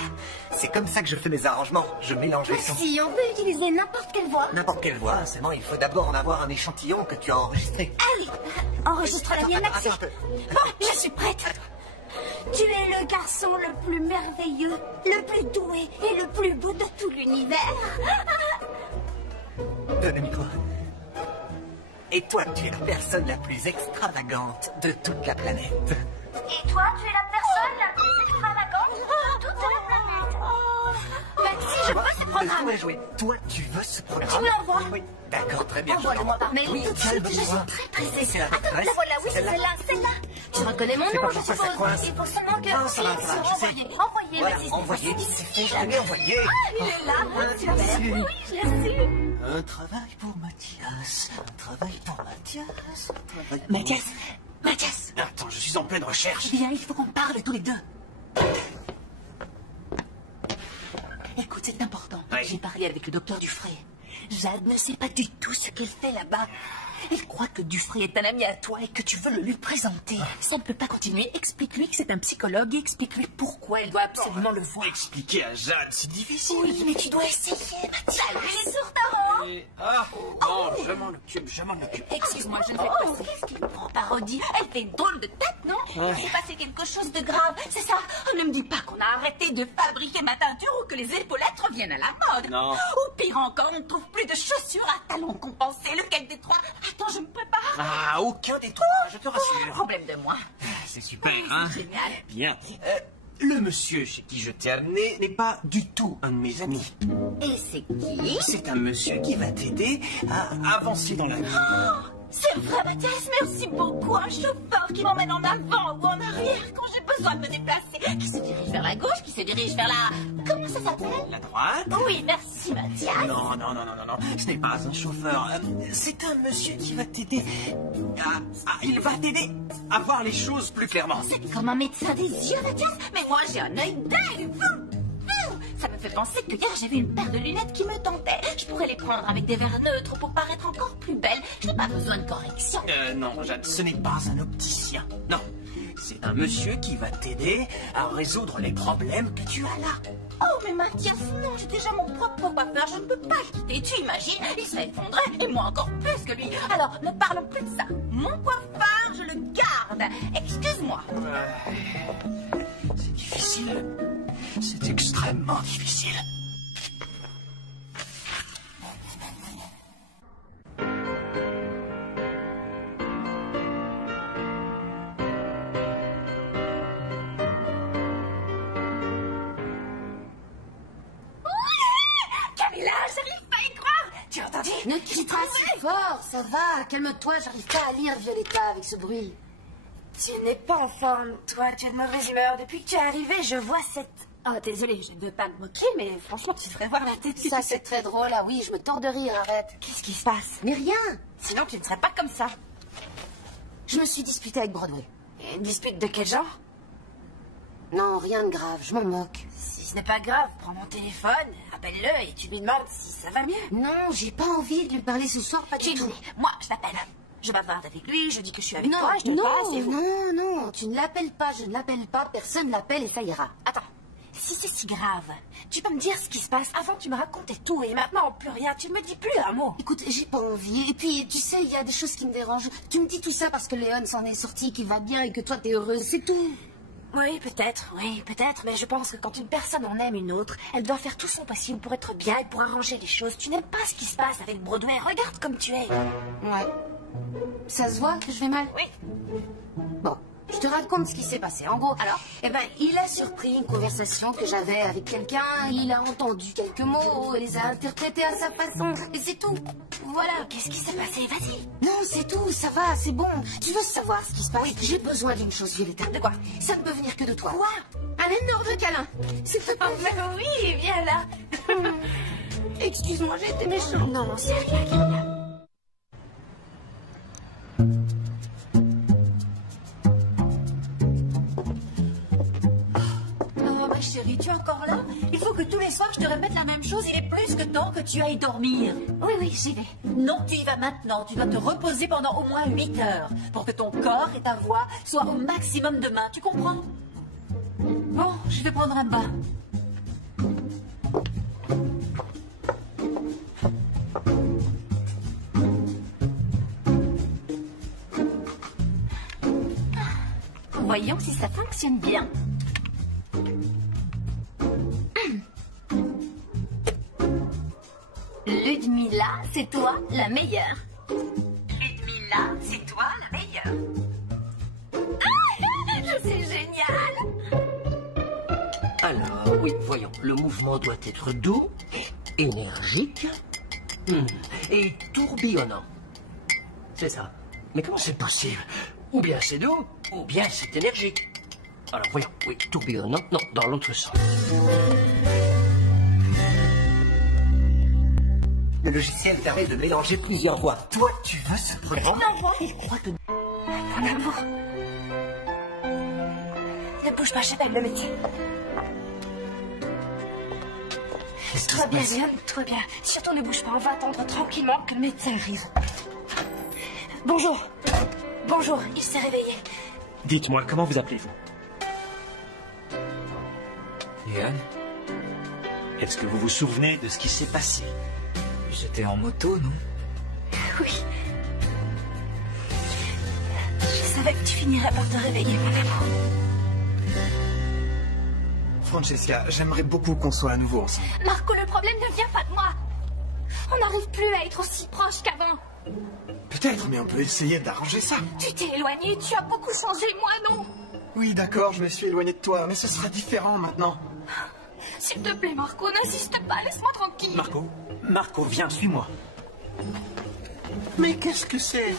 C'est comme ça que je fais mes arrangements. Je mélange les sons. Si on peut utiliser n'importe quelle voix. N'importe quelle voix. Seulement, il faut d'abord en avoir un échantillon que tu as enregistré. Allez, enregistre la mienne, Max. Attends un peu. Bon, je suis prête. Tu es le garçon le plus merveilleux, le plus doué et le plus beau de tout l'univers. Donne le micro. Et toi, tu es la personne la plus extravagante de toute la planète. Et toi, tu es la personne la plus extravagante de toute la planète. Maxi, je veux ce programme. Laisse-moi jouer. Toi, tu veux ce programme? Tu me l'envoies? Oui. D'accord, très bien. Envoie-le-moi par mail Oui, tout de suite. Je suis calme-toi. très pressée. C'est la Attends, maîtresse. la voilà, oui, c'est Celle-là. celle-là. Tu reconnais mon Je sais nom, pas je pourquoi ça suppose. coince. Il faut seulement que... Non, ça va, Sélection, je sais. envoyez, Voilà, vas-y. envoyé. C'est fait, je l'ai envoyé. Ah, il est là. Super. Merci. Oui, je l'ai su. Un travail pour Mathias. Un travail pour Mathias. Un travail pour... Mathias. Attends, je suis en pleine recherche. Viens, il faut qu'on parle tous les deux. Écoute, c'est important. Oui. J'ai parlé avec le docteur Dufray. Jade ne sait pas du tout ce qu'elle fait là-bas. Il croit que Dufray est un ami à toi et que tu veux le lui présenter. Ça ne peut pas continuer. Explique-lui que c'est un psychologue et explique-lui pourquoi elle doit absolument le voir. Expliquer à Jade, c'est difficile. Oui, mais tu dois essayer, Mathias. Il est sur ta roue. Non, je m'en occupe, je m'en occupe. Excuse-moi, je ne sais pas. Qu'est-ce qu'il prend, parodie? Elle fait drôle de tête, non? Il s'est passé quelque chose de grave, c'est ça? Ne me dis pas qu'on a arrêté de fabriquer ma teinture ou que les épaulettes reviennent à la mode. Non. Ou pire encore, on ne trouve plus de chaussures à talons compensés. Lequel des trois? Attends, je me prépare. Ah, aucun des trois, je te rassure. Problème de moi. C'est super, hein? Génial. Bien. Le monsieur chez qui je t'ai amené n'est pas du tout un de mes amis. Et c'est qui? C'est un monsieur qui va t'aider à avancer dans la vie. C'est vrai, Mathias, merci beaucoup. Un chauffeur qui m'emmène en avant ou en arrière quand j'ai besoin de me déplacer. Qui se dirige vers la gauche, qui se dirige vers la... Comment ça s'appelle? La droite? Oui, merci, Mathias. Non, ce n'est pas un chauffeur. C'est un monsieur qui va t'aider il va t'aider à voir les choses plus clairement. C'est comme un médecin des yeux, Mathias. Mais moi, j'ai un œil dingue. Ça me fait penser que hier, j'ai vu une paire de lunettes qui me tentaient. Je pourrais les prendre avec des verres neutres pour paraître encore plus belle. Je n'ai pas besoin de correction. Non, Jade, ce n'est pas un opticien. Non, c'est un monsieur qui va t'aider à résoudre les problèmes que tu as là. Oh, mais Mathias, non, j'ai déjà mon propre coiffeur. Je ne peux pas le quitter. Tu imagines? Il s'effondrait, et moi encore plus que lui. Alors, ne parlons plus de ça. Mon coiffeur, je le garde. Excuse-moi. C'est difficile. C'est extrêmement difficile. Camilla, j'arrive pas à y croire. Tu as entendu? Ne crie pas si fort, ça va. Calme-toi, j'arrive pas à lire Violetta avec ce bruit. Tu n'es pas en forme, toi, tu es de mauvaise humeur. Depuis que tu es arrivé, je vois cette... Oh, désolée, je ne veux pas me moquer, mais franchement, tu devrais voir la tête. Ça, c'est très drôle, ah oui, je me tords de rire, arrête. Qu'est-ce qui se passe? Mais rien. Sinon, tu ne serais pas comme ça. Je me suis disputée avec Broadway. Une dispute de quel genre? Non, rien de grave, je m'en moque. Si ce n'est pas grave, prends mon téléphone, appelle-le et tu lui demandes si ça va mieux. Non, j'ai pas envie de lui parler ce soir, pas du tout. Moi, je l'appelle. Je bavarde avec lui, je dis que je suis avec Non, toi, je te passe et vous... non, tu ne l'appelles pas, je ne l'appelle pas, personne l'appelle et ça ira. Attends, si c'est si grave, tu peux me dire ce qui se passe? Avant, tu me racontais tout et maintenant, plus rien, tu ne me dis plus un mot. Écoute, j'ai pas envie. Et puis, tu sais, il y a des choses qui me dérangent. Tu me dis tout ça parce que Léon s'en est sorti, qu'il va bien et que toi, t'es heureuse, c'est tout. Oui, peut-être, mais je pense que quand une personne en aime une autre, elle doit faire tout son possible pour être bien et pour arranger les choses. Tu n'aimes pas ce qui se passe avec Broadway, regarde comme tu es. Ouais. Ça se voit que je vais mal? Oui. Bon, je te raconte ce qui s'est passé. En gros, alors, il a surpris une conversation que j'avais avec quelqu'un, il a entendu quelques mots, il les a interprétés à sa façon, et c'est tout. Voilà. Qu'est-ce qui s'est passé? Vas-y. Non, c'est tout, ça va, c'est bon. Tu veux savoir ce qui se passe? Oui. J'ai besoin d'une chose, Violetta. De quoi? Ça ne peut venir que de toi. Quoi? Un énorme câlin. S'il te plaît. Oh, mais oui, viens là. Excuse-moi, j'ai été méchant. Non, c'est rien, Camilla. Chérie, tu es encore là? Il faut que tous les soirs je te répète la même chose. Il est plus que temps que tu ailles dormir. Oui, j'y vais. Non, tu y vas maintenant. Tu dois te reposer pendant au moins 8 heures pour que ton corps et ta voix soient au maximum demain. Tu comprends? Bon, je vais prendre un bain. Voyons si ça fonctionne bien. Ludmilla, c'est toi la meilleure. Ludmilla, c'est toi la meilleure. Ah, c'est génial. Alors, oui, voyons, le mouvement doit être doux, énergique et tourbillonnant. C'est ça. Mais comment c'est possible? Ou bien c'est doux, ou bien c'est énergique. Alors, voyons, oui, tourbillonnant, non, dans l'autre sens. Le logiciel permet de mélanger plusieurs voix. Toi, tu veux ce programme? Non, il croit que... Mon amour. Ne bouge pas, j'appelle le médecin. Toi bien, Vianne, toi bien. Surtout ne bouge pas, on va attendre tranquillement que le médecin arrive. Bonjour. Bonjour, il s'est réveillé. Dites-moi, comment vous appelez-vous? Yann, est-ce que vous vous souvenez de ce qui s'est passé? j'étais en moto, non? Oui. Je savais que tu finirais par te réveiller, mon amour. Francesca, j'aimerais beaucoup qu'on soit à nouveau ensemble. Marco, le problème ne vient pas de moi. On n'arrive plus à être aussi proches qu'avant. Peut-être, mais on peut essayer d'arranger ça. Tu t'es éloigné, tu as beaucoup changé, moi non. Oui, d'accord, je me suis éloigné de toi, mais ce sera différent maintenant. S'il te plaît, Marco, n'insiste pas, laisse-moi tranquille. Marco, viens, suis-moi. Mais qu'est-ce que c'est?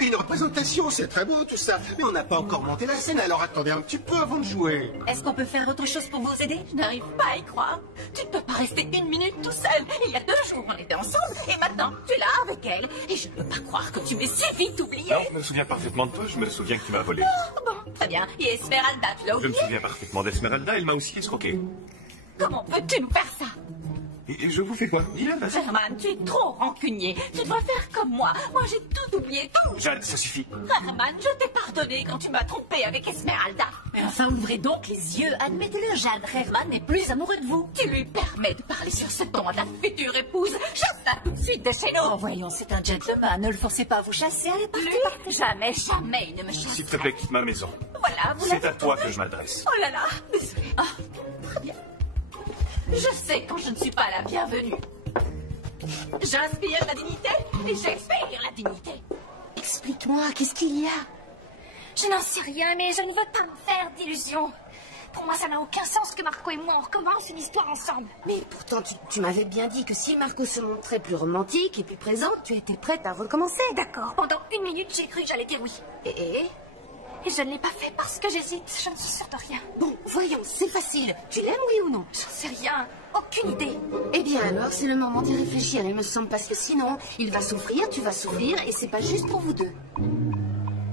Une représentation, c'est très beau tout ça, mais on n'a pas encore monté la scène, alors attendez un petit peu avant de jouer. Est-ce qu'on peut faire autre chose pour vous aider? Je n'arrive pas à y croire. Tu ne peux pas rester une minute tout seul. Il y a 2 jours, on était ensemble, et maintenant, tu es là avec elle. Et je ne peux pas croire que tu m'aies si vite oublié. Non, je me souviens parfaitement de toi, je me souviens que tu m'as volé. Oh, bon, très bien. Et Esmeralda, tu l'as Je me oublié? souviens parfaitement d'Esmeralda, elle m'a aussi escroqué. Comment peux-tu nous faire ça? Et je vous fais quoi? Dis-le, vas-y. Herman, tu es trop rancunier. Tu devrais faire comme moi. Moi, j'ai tout oublié, tout. Jeanne, ça suffit. Herman, je t'ai pardonné quand tu m'as trompé avec Esmeralda. Mais enfin, ouvrez donc les yeux. Admettez-le, Jeanne. Herman n'est plus amoureux de vous. Tu lui permets de parler sur ce ton à ta future épouse. Chasse-la tout de suite de chez nous. Oh, voyons, c'est un gentleman. Ne le forcez pas à vous chasser. Allez, partez, Lui, partez. jamais, jamais il ne me chasse. S'il te plaît, quitte ma maison. Voilà, vous C'est l'avez à toi compris. que je m'adresse. Oh là là, désolé. Ah, très bien. Je sais quand je ne suis pas la bienvenue. J'inspire la dignité et j'expire la dignité. Explique-moi, qu'est-ce qu'il y a? Je n'en sais rien, mais je ne veux pas me faire d'illusions. Pour moi, ça n'a aucun sens que Marco et moi on recommence une histoire ensemble. Mais pourtant, tu m'avais bien dit que si Marco se montrait plus romantique et plus présente, tu étais prête à recommencer. D'accord, pendant 1 minute, j'ai cru que j'allais dire oui. Et je ne l'ai pas fait parce que j'hésite. Je ne suis sûre de rien. Bon, voyons, c'est facile. Tu l'aimes, oui ou non? J'en sais rien. Aucune idée. Eh bien alors, c'est le moment d'y réfléchir, il me semble, parce que sinon, il va souffrir, tu vas souffrir, et c'est pas juste pour vous deux.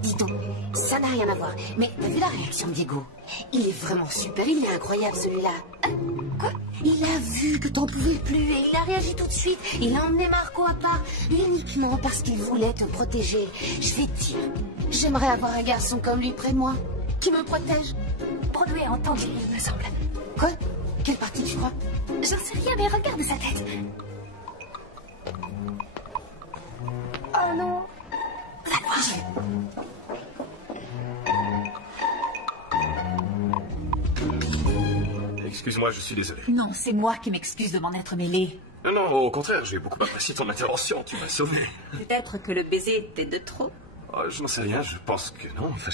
Dis donc, ça n'a rien à voir. Mais t'as vu la réaction de Diego? Il est vraiment super, il est incroyable celui-là. Quoi? Il a vu que t'en pouvais plus et il a réagi tout de suite. Il a emmené Marco à part, uniquement parce qu'il voulait te protéger. Je vais te dire, j'aimerais avoir un garçon comme lui près de moi, qui me protège. Broadway a entendu, il me semble. Quoi? Quelle partie tu crois? J'en sais rien, mais regarde sa tête. Oh non. Va voir. Excuse-moi, je suis désolé. Non, c'est moi qui m'excuse de m'en être mêlée. Non, non, au contraire, j'ai beaucoup apprécié ton intervention, tu m'as sauvé. Peut-être que le baiser était de trop. Oh, je n'en sais rien, je pense que non. Enfin,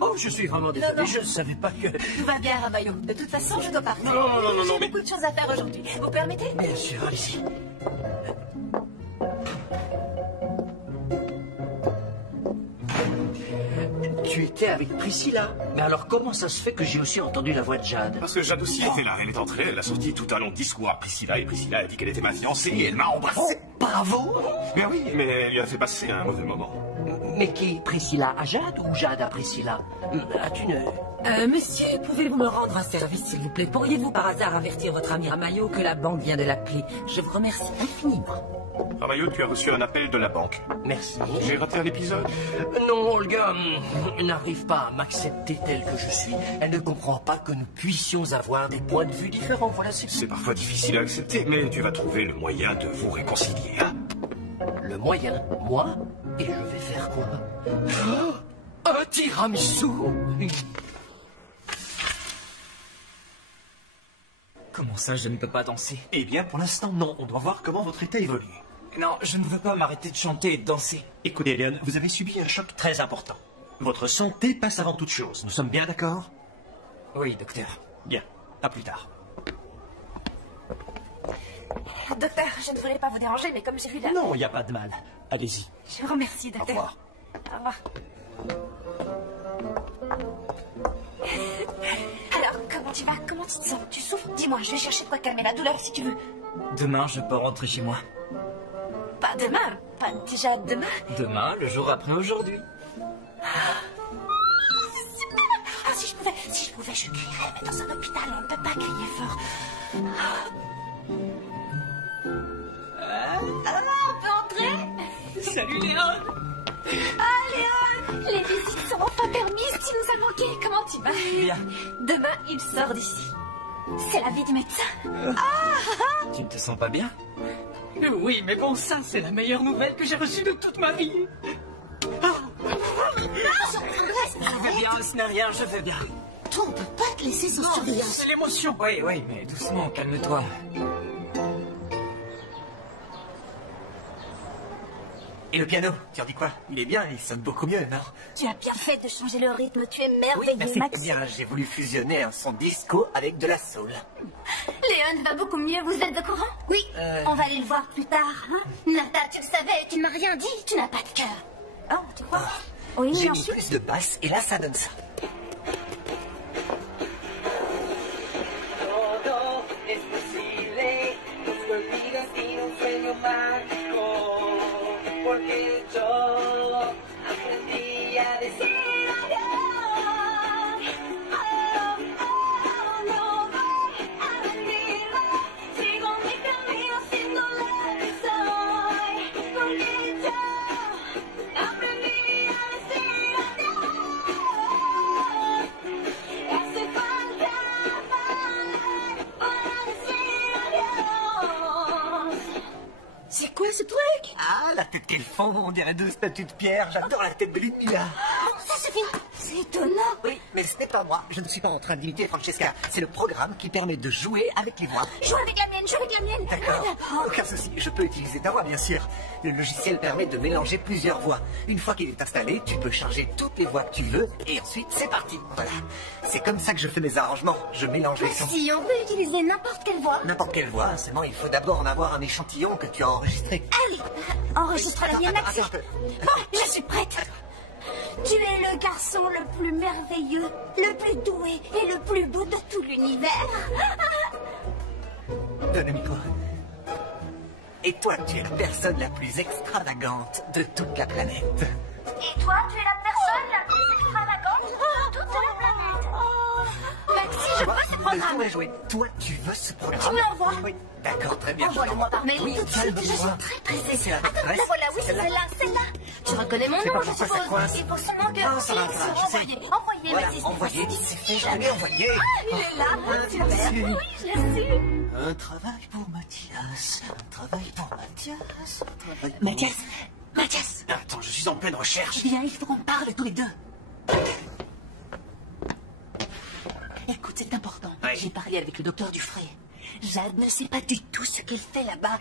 Oh, je suis vraiment désolé, Non, non. je ne savais pas que... Tout va bien, Ramayo. De toute façon, je dois partir. Non, J'ai mais... beaucoup de choses à faire aujourd'hui. Vous permettez? Bien sûr, allez-y. Tu étais avec Priscilla. Mais alors comment ça se fait que j'ai aussi entendu la voix de Jade? Parce que Jade aussi était là, elle est entrée, elle a sorti tout un long discours à Priscilla, et Priscilla a dit qu'elle était ma fiancée, et elle m'a embrassé. Bravo! Mais oui, mais elle lui a fait passer un mauvais moment. Mais qui? Priscilla à Jade ou Jade à Priscilla? As-tu une... Monsieur, pouvez-vous me rendre un service, s'il vous plaît? Pourriez-vous par hasard avertir votre ami Ramayo que la banque vient de l'appeler? Je vous remercie infiniment. Ramayo, tu as reçu un appel de la banque. Merci. J'ai raté un épisode. Non, Olga n'arrive pas à m'accepter tel que je suis. Elle ne comprend pas que nous puissions avoir des points de vue différents. Voilà, c'est parfois difficile à accepter, mais tu vas trouver le moyen de vous réconcilier. Hein? Le moyen? Moi? Et je vais faire quoi? Oh, un tiramisu! Comment ça, je ne peux pas danser? Eh bien, pour l'instant, non. On doit voir comment votre état évolue. Non, je ne veux pas m'arrêter de chanter et de danser. Écoutez, Léon, vous avez subi un choc très important. Votre santé passe avant toute chose. Nous sommes bien d'accord? Oui, docteur. Bien. À plus tard. Docteur, je ne voulais pas vous déranger, mais comme j'ai vu la... Non, il n'y a pas de mal. Allez-y. Je vous remercie, docteur. Au revoir. Au revoir. Alors, comment tu vas? Comment tu te sens? Tu souffres? Dis-moi, je vais chercher de quoi calmer la douleur si tu veux. Demain, je peux rentrer chez moi. Pas demain, pas déjà demain. Demain, le jour après aujourd'hui. Ah, si je pouvais, je crierais, mais dans un hôpital, on ne peut pas crier fort. Salut Léon. Ah, Léon, les visites sont enfin permises. Tu nous as manqué. Comment tu vas? Bien. Demain, il sort d'ici. C'est l'avis du médecin. Tu ne te sens pas bien? Oui, mais bon, ça, c'est la meilleure nouvelle que j'ai reçue de toute ma vie. Je vais bien, ce n'est rien, je vais bien. Toi, on peut pas te laisser sans surveillance. C'est l'émotion. Oui, oui, mais doucement, calme-toi. Et le piano, tu en dis quoi? Il est bien, il sonne beaucoup mieux, non? Tu as bien fait de changer le rythme, tu es Oui, merveilleux, merci. Max. Eh bien, j'ai voulu fusionner un son disco avec de la soul. Léon va beaucoup mieux, vous êtes au courant? Oui, on va aller le voir plus tard. Hein? Nata, tu le savais, tu ne m'as rien dit, tu n'as pas de cœur. Oh, tu crois? Oui, J'ai mis ensuite... plus de basse et là, ça donne ça. Todo es posible, busco el destino, un sueño mágico, porque yo aprendí a decir adiós. Oh, no voy a rendirme, sigo mi camino siendo la que soy, porque yo aprendí a decir adiós. Hace falta C'est quoi ce truc? Ah, la tête qu'elles font, on dirait deux statues de pierre. J'adore la tête de Ludmilla. Ça suffit. C'est étonnant. Oui, mais ce n'est pas moi. Je ne suis pas en train d'imiter Francesca. C'est le programme qui permet de jouer avec les voix. Joue avec la mienne, joue avec la mienne. D'accord. Aucun souci. Je peux utiliser ta voix, bien sûr. Le logiciel permet de mélanger plusieurs voix. Une fois qu'il est installé, tu peux charger toutes les voix que tu veux et ensuite c'est parti. Voilà. C'est comme ça que je fais mes arrangements. Je mélange les sons. Si on peut utiliser n'importe quelle voix. N'importe quelle voix, seulement il faut d'abord en avoir un échantillon que tu as enregistré. Allez, enregistre la mienne, Max. Attends un peu. Bon, je suis prête. Tu es le garçon le plus merveilleux, le plus doué et le plus beau de tout l'univers. Donne le micro. Et toi, tu es la personne la plus extravagante de toute la planète. Et toi, tu es la personne la plus extravagante de toute la planète. Maxi, je veux ce programme. Laisse-moi jouer. Toi, tu veux ce programme? Tu me l'envoies? Oui, d'accord, très bien. Envoie-le-moi par mail tout de suite, je suis très pressée. C'est la Attends, presse. la voilà, oui, c'est celle-là, celle-là. Tu reconnais mon Je sais nom, pas je pourquoi ça suppose. coince. Il faut seulement que... Non, ça va, Oui, ça va, je sais. envoyez, Voilà, Mathis. envoyé, c'est fait, je l'avais envoyé. Ah, il est là, super. Oui, je l'ai su. Un travail pour Mathias, un travail pour Mathias, un travail pour... Mathias. Attends, je suis en pleine recherche. Viens, il faut qu'on parle tous les deux. Écoute, c'est important. Oui. J'ai parlé avec le docteur Dufray. Jade ne sait pas du tout ce qu'elle fait là-bas.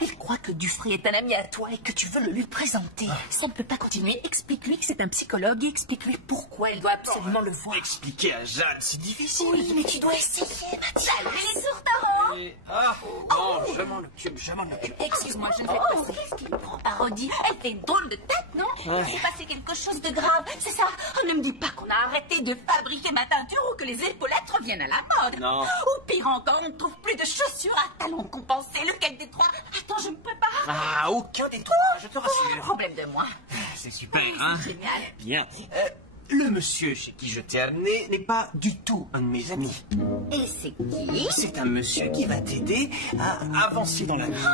Elle croit que Dufray est un ami à toi et que tu veux le lui présenter. Ça ne peut pas continuer. Explique-lui que c'est un psychologue et explique-lui pourquoi elle doit absolument le voir. Expliquer à Jade, c'est difficile. Oui, mais tu dois essayer, Mathias. Elle est sur ta roue. Ah, non, je m'en occupe, je m'en occupe. Excuse-moi, je ne fais pas ça. Qu'est-ce qu'il prend parodie? Elle fait drôle de tête, non? Il s'est passé quelque chose de grave, c'est ça? Oh, ne me dis pas qu'on a arrêté de fabriquer ma teinture ou que les épaulettes reviennent à la mode. Non. Ou pire encore, on ne trouve plus de chaussures à talons compensés. Lequel des trois? Attends, je me prépare. Ah, aucun des trois, je te rassure. Problème de moi. C'est super, hein? Génial. Bien. Le monsieur chez qui je t'ai amené n'est pas du tout un de mes amis. Et c'est qui? C'est un monsieur qui va t'aider à avancer dans la vie.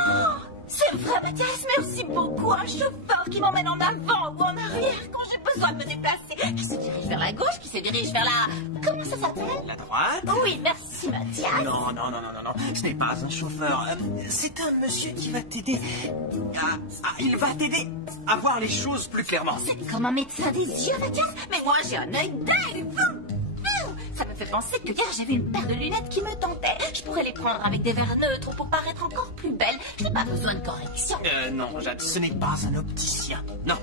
C'est vrai, Mathias, merci beaucoup. Un chauffeur qui m'emmène en avant ou en arrière quand j'ai besoin de me déplacer. Qui se dirige vers la gauche, qui se dirige vers la... Comment ça s'appelle? La droite? Oui, merci, Mathias. Non, ce n'est pas un chauffeur. C'est un monsieur qui va t'aider il va t'aider à voir les choses plus clairement. C'est comme un médecin des yeux, Mathias. Mais moi, j'ai un œil dingue. Ça me fait penser que hier, j'ai vu une paire de lunettes qui me tentaient. Je pourrais les prendre avec des verres neutres pour paraître encore plus belle. Je n'ai pas besoin de correction. Non, Jade, ce n'est pas un opticien. Non,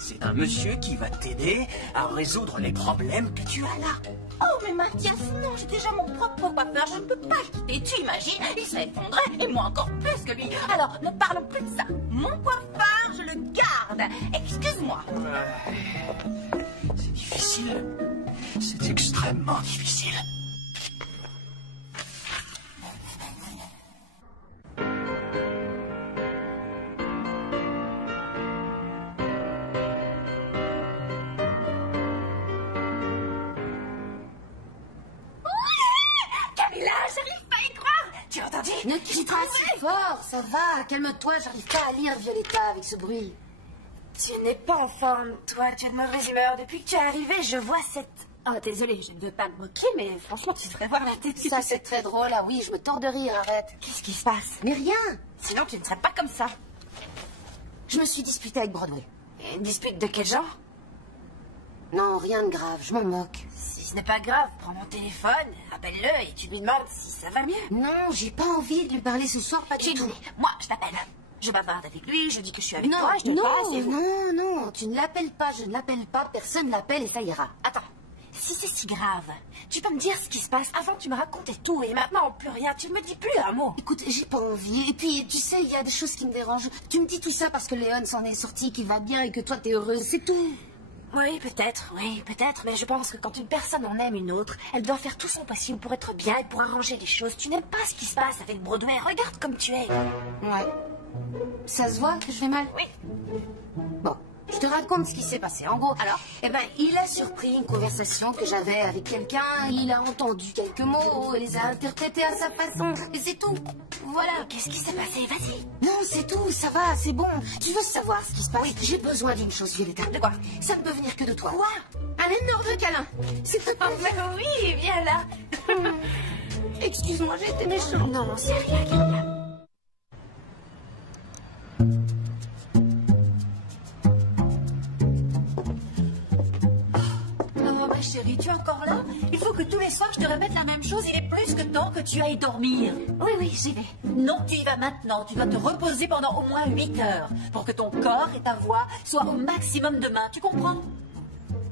c'est un monsieur qui va t'aider à résoudre les problèmes que tu as là. Oh, mais Mathias, non, j'ai déjà mon propre coiffeur. Je ne peux pas le quitter. Tu imagines? Il s'effondrait, et moi encore plus que lui. Alors, ne parlons plus de ça. Mon coiffeur, je le garde. Excuse-moi. C'est difficile. C'est extrêmement difficile. Camilla, j'arrive pas à y croire. Tu as entendu? Ne crie pas si fort, ça va. Calme-toi, j'arrive pas à lire Violetta avec ce bruit. Tu n'es pas en forme, toi, tu es de mauvaise humeur. Depuis que tu es arrivé, je vois cette... Oh, désolée, je ne veux pas me moquer, mais franchement, tu devrais voir la tête. Ça, c'est très drôle, ah oui, je me tords de rire, arrête. Qu'est-ce qui se passe? Mais rien. Sinon, tu ne serais pas comme ça. Je me suis disputée avec Broadway. Une dispute de quel genre? Non, rien de grave, je m'en moque. Si ce n'est pas grave, prends mon téléphone, appelle-le et tu lui demandes si ça va mieux. Non, j'ai pas envie de lui parler ce soir, pas du tout. Moi, je t'appelle. Je bavarde avec lui, je dis que je suis avec Non, toi, je te passe et vous... non, tu ne l'appelles pas, je ne l'appelle pas, personne l'appelle et ça ira. Attends, si c'est si grave, tu peux me dire ce qui se passe. Avant, tu me racontais tout et maintenant, plus rien. Tu ne me dis plus un mot. Écoute, j'ai pas envie. Et puis, tu sais, il y a des choses qui me dérangent. Tu me dis tout ça parce que Léon s'en est sorti, qu'il va bien et que toi, t'es heureuse, c'est tout. Oui, peut-être, mais je pense que quand une personne en aime une autre, elle doit faire tout son possible pour être bien et pour arranger les choses. Tu n'aimes pas ce qui se passe avec Broadway, regarde comme tu es. Ouais. Ça se voit que je vais mal? Oui. Bon, je te raconte ce qui s'est passé. En gros, alors, il a surpris une conversation que j'avais avec quelqu'un, il a entendu quelques mots, et les a interprétés à sa façon, et c'est tout. Voilà. Qu'est-ce qui s'est passé? Vas-y. Non, c'est tout, ça va, c'est bon. Tu veux savoir ce qui se passe? Oui, j'ai besoin d'une chose, Violetta. De quoi? Ça ne peut venir que de toi. Quoi? Un énorme câlin. S'il te plaît. Oh, oui, viens là. Excuse-moi, j'ai été méchante. Non, c'est rien, Kenya. Chérie, tu es encore là? Il faut que tous les soirs je te répète la même chose. Il est plus que temps que tu ailles dormir. Oui, j'y vais. Non, tu y vas maintenant. Tu dois te reposer pendant au moins 8 heures pour que ton corps et ta voix soient au maximum demain. Tu comprends?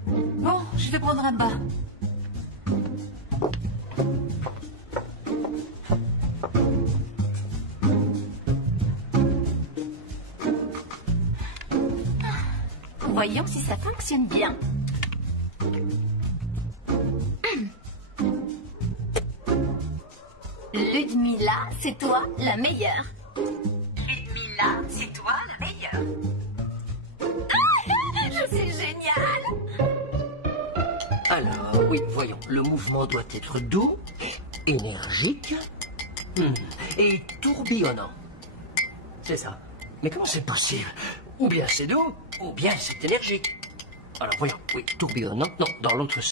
Bon, je vais prendre un bain. Voyons si ça fonctionne bien. Ludmilla, c'est toi la meilleure. Ludmilla, c'est toi la meilleure. Ah, je suis géniale. Alors, oui, voyons, le mouvement doit être doux, énergique et tourbillonnant. C'est ça. Mais comment c'est possible? Ou bien c'est doux, ou bien c'est énergique. Alors voyons, oui, tourbillonnant, non, dans l'autre sens.